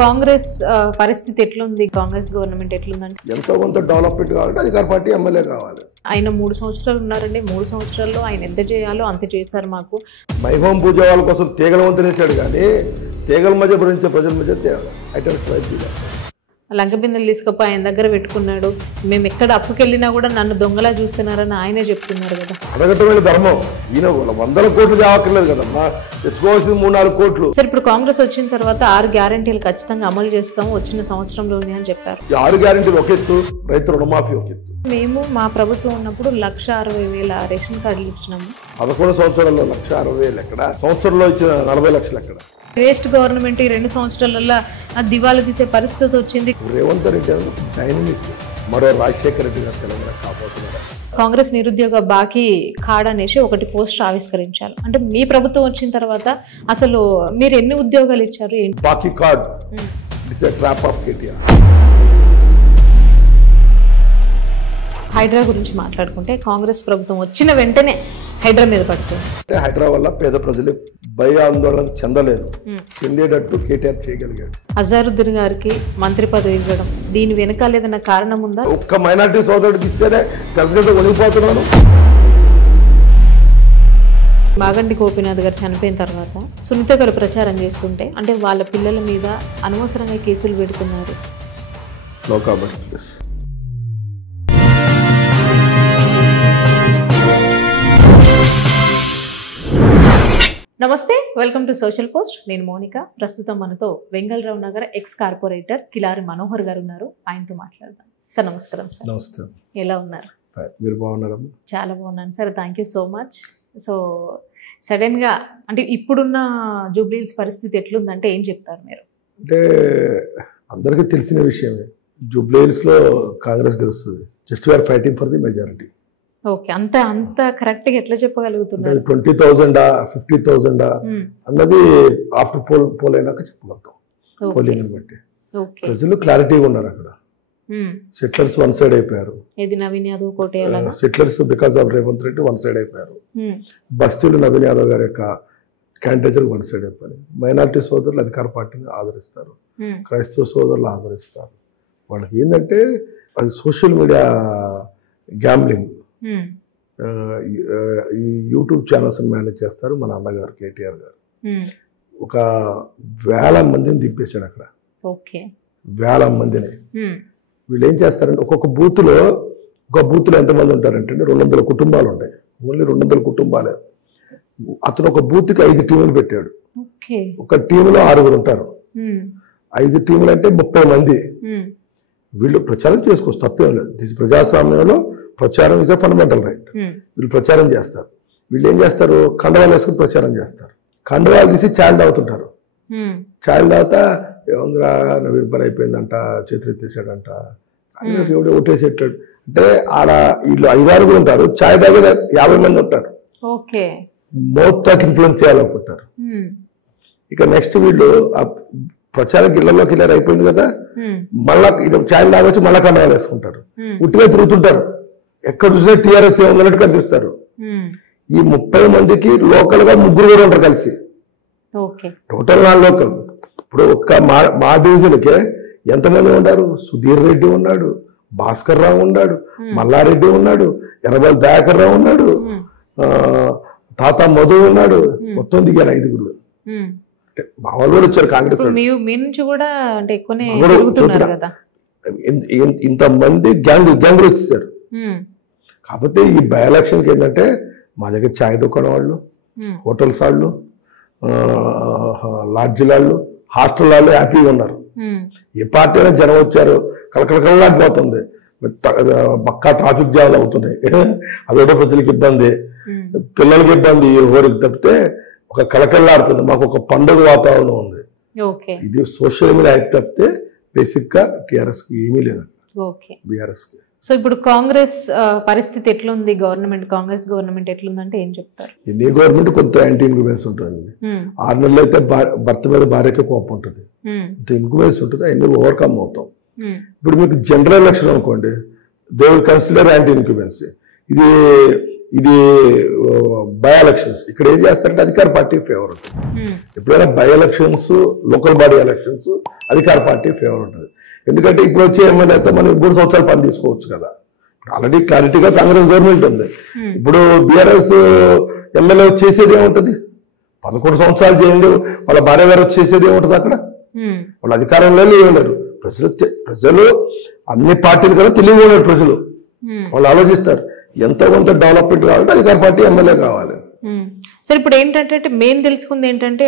కాంగ్రెస్ పరిస్థితి ఎట్లుంది? కాంగ్రెస్ గవర్నమెంట్ ఎట్లుందంటే ఎంతో కొంత డెవలప్మెంట్ కావాలంటే అధికార పార్టీ ఎమ్మెల్యే కావాలి. ఆయన 3 సంవత్సరాలు ఉన్నారండి. 3 సంవత్సరాల్లో ఆయన ఎంత చేయాలో అంత చేశారు. మాకు మైహోం పూజ వాళ్ళ కోసం తీగల వంతనేసాడు కానీ తీగల మధ్య భరించే ప్రజల మధ్య ఐటమ్స్ లంకబిందెలు తీసుకుపోయి ఆయన దగ్గర పెట్టుకున్నాడు. మేము ఎక్కడ అప్పుకెళ్ళినా కూడా నన్ను దొంగలా చూస్తున్నారని ఆయనే చెప్తున్నారు కదా. అడగటమైన ధర్మం. ఈయన 100 కోట్లు తేవక్కర్లేదు కదమ్మా, తెచ్చుకోవాల్సింది 3-4 కోట్లు. సరే, ఇప్పుడు కాంగ్రెస్ వచ్చిన తర్వాత 6 గ్యారెంటీలు ఖచ్చితంగా అమలు చేస్తాము వచ్చిన సంవత్సరంలోనే అని చెప్పారు. ఈ 6 గ్యారెంటీలు ఒక ఎత్తు, రైతు రుణమాఫీ ఒక ఎత్తు. మేము మా ప్రభుత్వం ఉన్నప్పుడు 1,60,000 రేషన్ కార్డులు ఇచ్చినాము. 11 సంవత్సరాల్లో 1,60,000 ఎక్కడ, సంవత్సరంలో ఇచ్చిన 40 లక్షలు ఎక్కడ. వేస్ట్ గవర్నమెంట్ ఈ 2 సంవత్సరాలలో దివాలా తీసే పరిస్థితి వచ్చింది. రేవంత్ రెడ్డి డైనమిక్ మరో రాజశేఖర రెడ్డి గారు తెలంగాణ కాపాడుతున్నారు. కాంగ్రెస్ నిరుద్యోగ బాకీ కార్డ్ అనేసి ఒకటి పోస్టర్ ఆవిష్కరించారు. అంటే మీ ప్రభుత్వం వచ్చిన తర్వాత అసలు మీరు ఎన్ని ఉద్యోగాలు ఇచ్చారు? బాకీ card it's a trap of KTR. HYDRAA గురించి మాట్లాడుకుంటే కాంగ్రెస్ ప్రభుత్వం వచ్చిన వెంటనే హైడ్రా మీద పడుతుంది. అంటే హైడ్రా వల్ల పేద ప్రజలు భయ ఆందోళన చెందలేదు, చెందేటట్టు కేటీఆర్ చేయగలిగాడు. అజారుద్దీన్ గారికి మంత్రి పదవి ఇవ్వడం దీని వెనకాల ఏదైనా కారణం ఉందా? ఒక్క మైనార్టీ సోదరుడికి ఇస్తేనే తెలుగుదేశం వణిగిపోతున్నాను. మాగంటి గోపీనాథ్ గారు చనిపోయిన తర్వాత సునీత గారు ప్రచారం చేస్తుంటే అంటే వాళ్ళ పిల్లల మీద అనవసరంగా కేసులు పెడుతున్నారు. నమస్తే, వెల్కమ్ టు సోషల్ పోస్ట్. నేను మోనిక. ప్రస్తుతం మనతో వెంగళరావు నగర్ ఎక్స్ కార్పొరేటర్ కిలారి మనోహర్ గారు ఉన్నారు. ఆయనతో మాట్లాడదాం. సార్ నమస్కారం. సార్ నమస్తే. ఎలా ఉన్నారు? మీరు బాగున్నారమ్మా? చాలా బాగున్నాను sir, thank you so much. So సడన్గా అంటే ఇప్పుడున్న జూబ్లీహిల్స్ పరిస్థితి ఎట్లుందంటే ఏం చెప్తారు మీరు? అంటే అందరికీ తెలిసిన విషయమే, జూబ్లీహిల్స్లో కాంగ్రెస్ గెలుస్తుంది. Just we're fighting for the majority. Okay, అంత కరెక్ట్గా ఎట్లా చెప్పగలుగుతున్నారు? 20,000 50,000 అన్నది ఆఫ్టర్ పోల్ అయినాక చెప్పగలుగుతాం. పోలింగ్ బట్టి ప్రజలు క్లారిటీగా ఉన్నారు. అక్కడ సెటిలర్స్ వన్ సైడ్ అయిపోయారు. నవీన్ యాదవ్ కోటే settlers because of Revanth Reddy one side అయిపోయారు. బస్తీలు నవీన్ యాదవ్ గారి యొక్క క్యాండిడేట్ వన్ సైడ్ అయిపోయారు. మైనారిటీ సోదరులు అధికార పార్టీని ఆదరిస్తారు, క్రైస్తవ సోదరులు ఆదరిస్తారు. వాళ్ళకి ఏంటంటే అది సోషల్ మీడియా గ్యాంబ్లింగ్. ఈ యూట్యూబ్ ఛానల్స్ మేనేజ్ చేస్తారు మన అన్నగారు కేటీఆర్ గారు. 1,000 మందిని దింపేశాడు అక్కడ. 1,000 మందిని. వీళ్ళు ఏం చేస్తారంటే ఒక బూత్లో ఎంతమంది ఉంటారంటే 200 కుటుంబాలు ఉంటాయి. ఓన్లీ 200 కుటుంబాలే. అతను ఒక బూత్కి 5 టీములు పెట్టాడు. ఒక టీంలో 6 ఉంటారు. 5 టీములు అంటే 30 మంది. వీళ్ళు ప్రచారం చేసుకోవచ్చు, తప్పేం లేదు. ప్రజాస్వామ్యంలో ప్రచారం ఇస్ ఎ ఫండమెంటల్ రైట్. వీళ్ళు ప్రచారం చేస్తారు. వీళ్ళు ఏం చేస్తారు, కండవాలు వేసుకుని ప్రచారం చేస్తారు. కండవాలు తీసి ఛాయలు తాగుతుంటారు. ఛాయలు తాగుతా ఏముందిరా నవీన్ పని అయిపోయిందంట, చేతులు ఎత్తేసాడంట, కాంగ్రెస్ ఎవడో ఓటేసేటాడు అంటే ఆడ వీళ్ళు 5-6 ఉంటారు. ఛాయ్ తాగే 50 మంది ఉంటారు. మౌత్కి ఇన్ఫ్లుయెన్స్ చేయాలనుకుంటారు. ఇక నెక్స్ట్ వీళ్ళు ప్రచారం గిళ్లలోకి వెళ్ళారు, అయిపోయింది కదా, మళ్ళా ఇది ఛాయలు తాగొచ్చి మళ్ళా కండవాలు వేసుకుంటారు. ఉట్టిగా తిరుగుతుంటారు. ఎక్కడ చూసినా టీఆర్ఎస్ ఏముందన్నట్టు కనిపిస్తారు. ఈ 30 మందికి లోకల్ గా 3 కూడా ఉంటారు కలిసి. Total non local. ఇప్పుడు ఒక్క మా డివిజన్కే ఎంతమంది ఉన్నారు? సుధీర్ రెడ్డి ఉన్నాడు, భాస్కర్ రావు ఉన్నాడు, మల్లారెడ్డి ఉన్నాడు, ఎర్రబల్ దయాకర్ రావు ఉన్నాడు, తాత మధు ఉన్నాడు. మొత్తం దిగారు 5గురు. మా వాళ్ళు కూడా వచ్చారు కాంగ్రెస్. ఇంతమంది గ్యాంగులు వచ్చేసారు. కాకపోతే ఈ బై ఎలక్షన్కి ఏంటంటే మా దగ్గర ఛాయ్ దుకాణం వాళ్ళు, హోటల్స్ వాళ్ళు, లాడ్జీల వాళ్ళు, హాస్టల్ వాళ్ళు హ్యాపీగా ఉన్నారు. ఏ పార్టీ అయినా జనం వచ్చారు, కలకలకలాడిపోతుంది. పక్కా ట్రాఫిక్ జామ్ అవుతున్నాయి. అదొక ప్రజలకు ఇబ్బంది, పిల్లలకి ఇబ్బంది, ఎవరికి తప్పితే ఒక కలకల్లాడుతుంది. మాకు ఒక పండుగ వాతావరణం ఉంది. ఇది సోషల్ మీడియా యాక్ట్ తప్పితే బేసిక్ గా టీఆర్ఎస్ కి ఏమీ లేదు, బీఆర్ఎస్ కి. సో ఇప్పుడు కాంగ్రెస్ పరిస్థితి ఎట్లుంది? కాంగ్రెస్ గవర్నమెంట్ ఎట్లుందంటే ఏం చెప్తారు? ఎన్ని గవర్నమెంట్ కొంత యాంటీ ఇన్క్యుబెన్స్ ఉంటుంది. 6 నెలలు అయితే భర్త మీద భార్యకి కోపం ఉంటుంది, ఇన్క్యుబెన్స్ ఉంటుంది, అన్ని ఓవర్కమ్ అవుతాం. ఇప్పుడు మీకు జనరల్ ఎలక్షన్ అనుకోండి, దే విల్ కన్సిడర్ యాంటీ ఇన్క్యుబెన్స్. ఇది ఇది బై ఎలక్షన్స్. ఇక్కడ ఏం చేస్తారంటే అధికార పార్టీ ఫేవర్ ఉంటుంది. ఎప్పుడైనా by elections, local body elections అధికార పార్టీ ఫేవర్ ఉంటుంది. ఎందుకంటే ఇప్పుడు వచ్చే ఎమ్మెల్యే అయితే మనం 3 సంవత్సరాలు పని తీసుకోవచ్చు కదా. ఆల్రెడీ క్లారిటీగా కాంగ్రెస్ గవర్నమెంట్ ఉంది. ఇప్పుడు బీఆర్ఎస్ ఎమ్మెల్యే చేసేది ఏముంటుంది? 11 సంవత్సరాలు చేయండి, వాళ్ళ భార్య గారు చేసేది ఏముంటుంది అక్కడ? వాళ్ళ అధికారంలో లేరు. ప్రజలు అన్ని పార్టీలు కదా తెలివి ఉన్నారు. ప్రజలు వాళ్ళు ఆలోచిస్తారు ఎంత కొంత డెవలప్మెంట్ కావాలంటే అధికార పార్టీ ఎమ్మెల్యే కావాలి. సరే, ఇప్పుడు ఏంటంటే మేము తెలుసుకుంది ఏంటంటే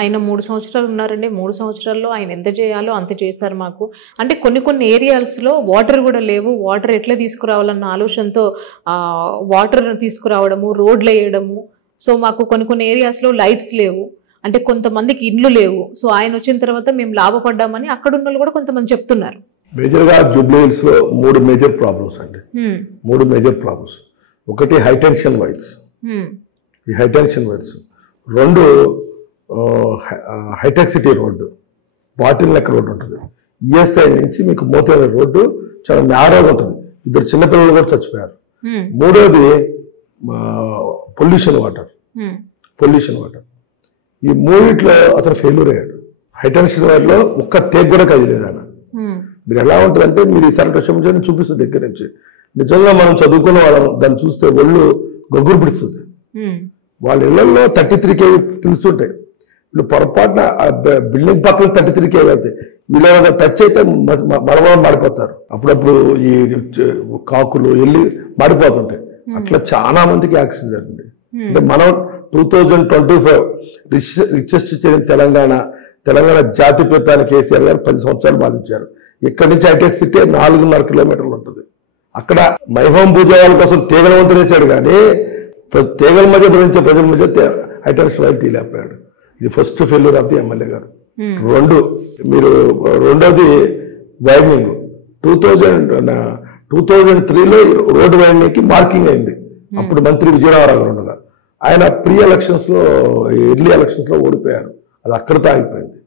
ఆయన 3 సంవత్సరాలు ఉన్నారండి. 3 సంవత్సరాల్లో ఆయన ఎంత చేయాలో అంత చేశారు మాకు. అంటే కొన్ని ఏరియాస్లో వాటర్ కూడా లేవు. వాటర్ ఎట్లా తీసుకురావాలన్న ఆలోచనతో వాటర్ తీసుకురావడము, రోడ్లు వేయడము. సో మాకు కొన్ని ఏరియాస్లో లైట్స్ లేవు, అంటే కొంతమందికి ఇండ్లు లేవు. సో ఆయన వచ్చిన తర్వాత మేము లాభపడ్డామని అక్కడ ఉన్న వాళ్ళు కూడా కొంతమంది చెప్తున్నారు. మేజర్గా జూబ్లీ హిల్స్ లో 3 మేజర్ ప్రాబ్లమ్స్ అండి. 3 మేజర్ ప్రాబ్లమ్స్. ఒకటి హైటెన్షన్ వైర్స్, ఈ హైటెన్షన్ వైర్స్. 2 హైటెక్ City road, bottle neck road ఉంటుంది. ఈఎస్ఐ నుంచి మీకు మోతేల రోడ్డు చాలా నేరోగా ఉంటుంది. 2 చిన్నపిల్లలు కూడా చచ్చిపోయారు. 3వది పొల్యూషన్ వాటర్. ఈ 3 అతను ఫెయిల్యూర్ అయ్యాడు. హైటెన్షన్ వైర్లో ఒక్క తేగ్ కూడా కదిలేదు ఆయన. మీరు ఎలా ఉంటుందంటే, మీరు ఈసారి ప్రశ్న చూపిస్తుంది దగ్గర నుంచి. నిజంగా మనం చదువుకున్న వాళ్ళం దాన్ని చూస్తే ఒళ్ళు గొగ్గురు పిడుస్తుంది. వాళ్ళ ఇళ్లలో 33 kV పిలుస్తుంటాయి. వీళ్ళు పొరపాటున బిల్డింగ్ పక్కన 33 kV అవుతాయి. వీళ్ళు టచ్ అయితే మరమడం మాడిపోతారు. అప్పుడప్పుడు ఈ కాకులు వెళ్ళి మాడిపోతుంటాయి. అట్లా చాలా మందికి యాక్సిడెంట్ జరిగింది. అంటే మనం 2025 రిచెస్ట్ తెలంగాణ జాతిపిత కేసీఆర్ గారు 10 సంవత్సరాలు బాధించారు. ఇక్కడి నుంచి హైటెక్ సిటీ 4.5 కిలోమీటర్లు ఉంటుంది. అక్కడ మైహోం భూజాల కోసం తీగల వంతు వేశాడు, కానీ తీగల మధ్య భరించే ప్రజల మధ్య హైటెన్షన్ వైర్ తీయలేకపోయాడు. ఇది first failure of the MLA గారు. రెండోది వైడనింగ్. 2003లో రోడ్డు వైడనింగ్కి మార్కింగ్ అయింది. అప్పుడు మంత్రి విజయరామరావు గారు ఉండగా ఆయన ఎర్లీ ఎలక్షన్స్ లో ఓడిపోయారు. అది అక్కడితో ఆగిపోయింది.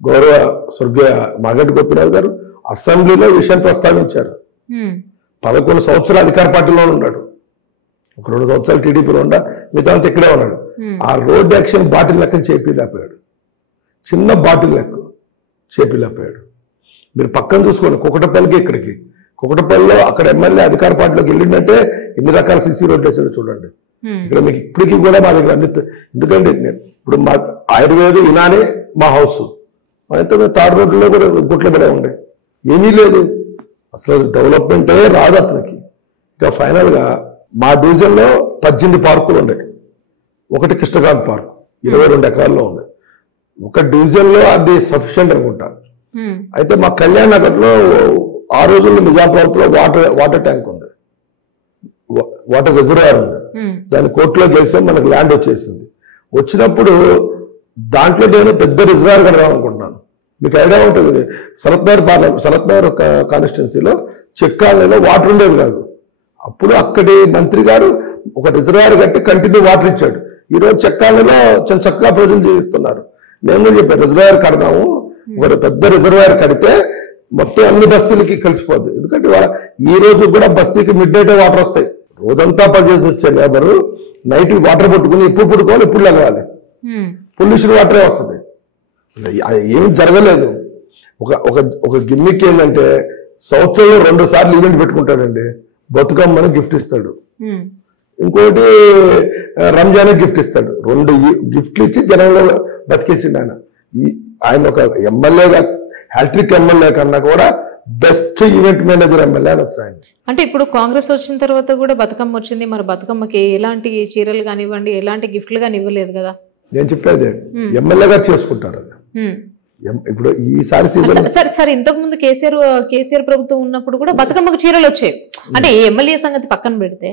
గౌరవ స్వర్గీయ మాగంటి గోపీనాథ్ గారు అసెంబ్లీలో విషయం ప్రస్తావించారు. 11 సంవత్సరాలు అధికార పార్టీలో ఉన్నాడు. ఒక 2 సంవత్సరాలు టీడీపీలో ఉండా, మిగతా ఇక్కడే ఉన్నాడు. ఆ రోడ్ యాక్షన్ బాటిల్ లెక్క చేపిలేకపోయాడు. చిన్న బాటిల్ లెక్క చేపిలేకపోయాడు. మీరు పక్కన చూసుకోండి, కుకటపల్లికి ఇక్కడికి. కుకటపల్లిలో అక్కడ ఎమ్మెల్యే అధికార పార్టీలోకి వెళ్ళిందంటే ఎన్ని రకాల సీసీ రోడ్లు వేసాడో చూడండి. ఇక్కడ మీకు ఇప్పటికీ కూడా మా దగ్గర ఎందుకంటే ఇప్పుడు మా ఆయుర్వేద ఇనానే మా హౌస్, అయితే తాడు రోడ్లలో కూడా గుట్ల పడే ఉండే, ఏమీ లేదు అసలు. డెవలప్మెంటే రాదు అతనికి. ఇంకా ఫైనల్గా మా డివిజన్లో 18 పార్కులు ఉండే. ఒకటి కృష్ణకాంత్ పార్క్ 22 ఎకరాల్లో ఉంది. ఒక డివిజన్లో అది సఫిషియంట్ అనుకుంటా. అయితే మా కళ్యాణ్ నగర్లో ఆ రోజుల్లో నిజాంపూర్లో వాటర్ ట్యాంక్ ఉంది, వాటర్ రిజర్వాయర్ ఉంది. దాని కోర్టులో గెలిచాం, మనకు ల్యాండ్ వచ్చేసింది. వచ్చినప్పుడు దాంట్లో నేను పెద్ద రిజర్వాయర్ కడదాం అనుకుంటున్నాను. మీకు ఐడియా ఉంటుంది, సనత్నగర్ కాన్స్టిట్యున్సీలో చెక్కాలలో వాటర్ ఉండేది కాదు. అప్పుడు అక్కడి మంత్రి గారు ఒక రిజర్వాయర్ కట్టి కంటిన్యూ వాటర్ ఇచ్చాడు. ఈరోజు చెక్కాలలో చక్కగా ప్రజలు జీవిస్తున్నారు. నేను చెప్పాను రిజర్వాయర్ కడదాము, ఒక పెద్ద రిజర్వాయర్ కడితే మొత్తం అన్ని బస్తీలకి కలిసిపోద్ది. ఎందుకంటే ఈ రోజు కూడా బస్తీకి మిడ్ నైట్ వాటర్ వస్తాయి. రోజంతా పనిచేసి వచ్చే లేబరు నైట్ వాటర్ పట్టుకుని ఎప్పుడు పట్టుకోవాలి, ఎప్పుడు లగవాలి. పొల్యూషన్ వాటరే వస్తుంది. ఏమి జరగలేదు. ఒక గిమ్మిక్ ఏంటంటే సంవత్సరంలో 2 సార్లు ఈవెంట్ పెట్టుకుంటాడండి. బతుకమ్మని గిఫ్ట్ ఇస్తాడు, ఇంకోటి రంజాన్ గిఫ్ట్ ఇస్తాడు. 2 గిఫ్ట్లు ఇచ్చి జనంలో బతికేసిండు ఆయన. ఆయన ఒక ఎమ్మెల్యేగా, హ్యాట్రిక్ ఎమ్మెల్యే కన్నా కూడా బెస్ట్ ఈవెంట్ మేనేజర్ ఎమ్మెల్యే అని వచ్చాయి. అంటే ఇప్పుడు కాంగ్రెస్ వచ్చిన తర్వాత కూడా బతుకమ్మ వచ్చింది, మరి బతుకమ్మకి ఎలాంటి చీరలు కానివ్వండి, ఎలాంటి గిఫ్ట్లు కానీ ఇవ్వలేదు కదా. నేను చెప్పేది ఎమ్మెల్యే గారు చేసుకుంటారు. ఇప్పుడు ఈసారి సరే ఇంతకు ముందు కేసీఆర్ ప్రభుత్వం ఉన్నప్పుడు కూడా బతుకమ్మకు చీరలు వచ్చాయి. అంటే ఎమ్మెల్యే సంగతి పక్కన పెడితే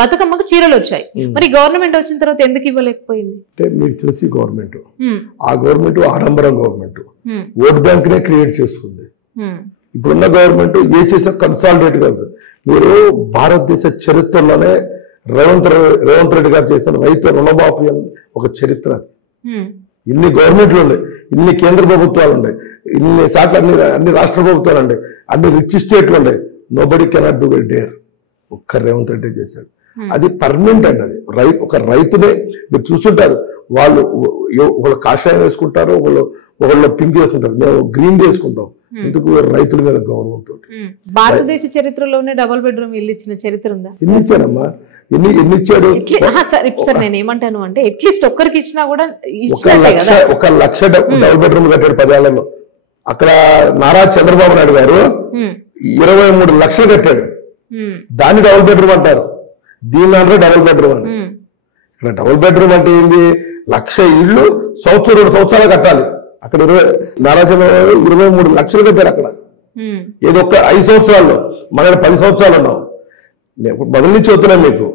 బతుకమ్మకు చీరలు వచ్చాయి. మరి గవర్నమెంట్ వచ్చిన తర్వాత ఎందుకు ఇవ్వలేకపోయింది? అంటే మీకు తెలిసి గవర్నమెంట్, ఆ గవర్నమెంట్ ఆడంబరం గవర్నమెంట్, ఓట్ బ్యాంక్ నే క్రియేట్ చేసుకుంది. ఇప్పుడున్న గవర్నమెంట్ ఏ చేసినా కన్సాలిడేట్ కాదు. మీరు భారతదేశ చరిత్రలోనే రేవంత్ రెడ్డి గారు చేసిన రైతు రుణమాఫీ ఒక చరిత్ర. ఇన్ని గవర్నమెంట్లు ఉన్నాయి, ఇన్ని కేంద్ర ప్రభుత్వాలు ఉన్నాయి, ఇన్ని సార్లు అన్ని రాష్ట్ర ప్రభుత్వాలు ఉన్నాయి, అన్ని రిచ్ స్టేట్లు ఉన్నాయి. Nobody cannot do a dare. ఒక్క రేవంత్ రెడ్డి చేశాడు. అది పర్మనెంట్ అండి. అది ఒక రైతునే మీరు చూస్తుంటారు, వాళ్ళు కాషాయం వేసుకుంటారు, ఒకళ్ళు పింక్ వేసుకుంటారు, మేము గ్రీన్ వేసుకుంటాం. ఎందుకు? రైతుల మీద గౌరవంతో. భారతదేశ చరిత్రలోనే డబుల్ బెడ్రూమ్ ఇల్లు ఇచ్చిన చరిత్ర ఉందా? ఎన్ని ఇచ్చారమ్మా? ఎన్ని ఇచ్చాడు? సార్ నేను ఏమంటాను అంటే అట్లీస్ట్ ఒక్కరికి ఇచ్చినా కూడా 1,00,000 డబుల్ బెడ్రూమ్ కట్టాడు 10 ఏళ్లలో. అక్కడ నారా చంద్రబాబు నాయుడు గారు 23 లక్షలు కట్టాడు. దాన్ని డబుల్ బెడ్రూమ్ అంటారు, దీని అంటే డబుల్ బెడ్రూమ్ అని. ఇక్కడ డబుల్ బెడ్రూమ్ అంటే ఏంది? 1,00,000 ఇళ్ళు 2 సంవత్సరాలు కట్టాలి. అక్కడ నారా చంద్రబాబు 23 లక్షలు కట్టారు అక్కడ. ఏదో ఒక 5 సంవత్సరాల్లో, మన 10 సంవత్సరాలు ఉన్నాం. నేను మొదటి నుంచి చెప్తున్నాను మీకు,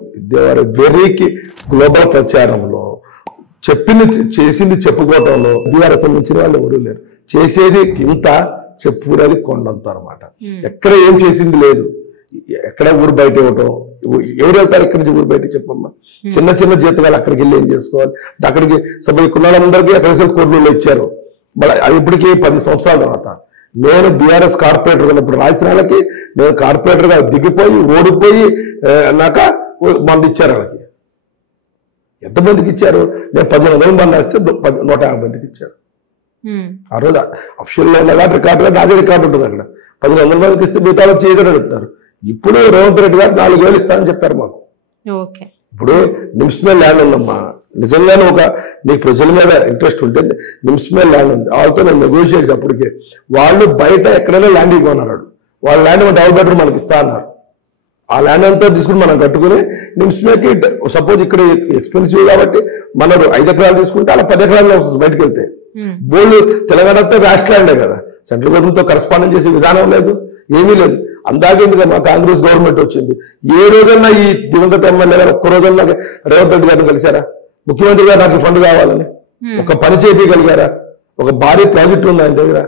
వెరీకి గ్లోబల్ ప్రచారంలో చేసింది చెప్పుకోవటంలో బీఆర్ఎస్ నుంచి వాళ్ళు ఎవరు లేరు. చేసేది ఇంత, చెప్పుకునేది కొండంత అనమాట. ఎక్కడ ఏం చేసింది లేదు. ఎక్కడ ఊరు బయట ఇవ్వటం, ఎవరు వెళ్తారు ఇక్కడి నుంచి ఊరు బయట? చెప్పమ్మా. చిన్న చిన్న జీతగాలు అక్కడికి వెళ్ళి ఏం చేసుకోవాలి? అక్కడికి సభ్యులు కులాలందరికీ అక్కడ కోట్లు ఇచ్చారు. మళ్ళీ ఇప్పటికీ 10 సంవత్సరాల తర్వాత నేను బీఆర్ఎస్ కార్పొరేటర్ ఉన్నప్పుడు రాసిన వాళ్ళకి నేను కార్పొరేటర్ గా దిగిపోయి ఓడిపోయి నాక మంది ఇచ్చారు. వాళ్ళకి ఎంతమందికి ఇచ్చారు? నేను 1500 మంది వేస్తే 150 మందికి ఇచ్చారు. ఆ రోజు అఫీషియల్లో ఉన్నదా రికార్డుగా నాదే రికార్డు ఉంటుంది. అక్కడ 1500 మందికి ఇస్తే మిగతా వచ్చి ఏదో అడుగుతున్నారు. ఇప్పుడు రేవంత్ రెడ్డి గారు 4,000 ఇస్తానని చెప్పారు మాకు. ఇప్పుడు నిమ్స్ మీద ల్యాండ్ ఉందమ్మా. నిజంగానే నీకు ప్రజల మీద ఇంట్రెస్ట్ ఉంటే నిమ్స్ మీద ల్యాండ్ ఉంది. వాళ్ళతో నేను నెగోషియేట్ అప్పటికే వాళ్ళు బయట ఎక్కడైనా ల్యాండ్ ఇవ్వమన్నాడు. వాళ్ళ ల్యాండ్ డబుల్ బెడ్రూమ్ మనకి ఇస్తా అన్నారు. ఆ ల్యాండ్ అంతా తీసుకుని మనం కట్టుకుని నిమ్స్ మీదకి, సపోజ్ ఇక్కడ ఎక్స్పెన్సివ్ కాబట్టి మనం 5 ఎకరాలు తీసుకుంటే అలా 10 ఎకరాలు వస్తుంది బయటకు వెళ్తే. బోల్డ్ తెలంగాణ అంతా వ్యాస్ట్ ల్యాండే కదా, సెంట్రల్ గవర్నమెంట్తో కరస్పాండెంట్ చేసే విధానం లేదు, ఏమీ లేదు. అందాకేందుకు మా కాంగ్రెస్ గవర్నమెంట్ వచ్చింది. ఏ రోజన్నా ఈ దివంగత ఎమ్మెల్యే గారు ఒక్క రోజన్నా రేవంత్ రెడ్డి గారిని కలిశారా? ముఖ్యమంత్రి గారు నాకు ఫండ్ కావాలని ఒక పని చేయగలిగారా? ఒక భారీ ప్రాజెక్ట్ ఉంది ఆయన దగ్గర,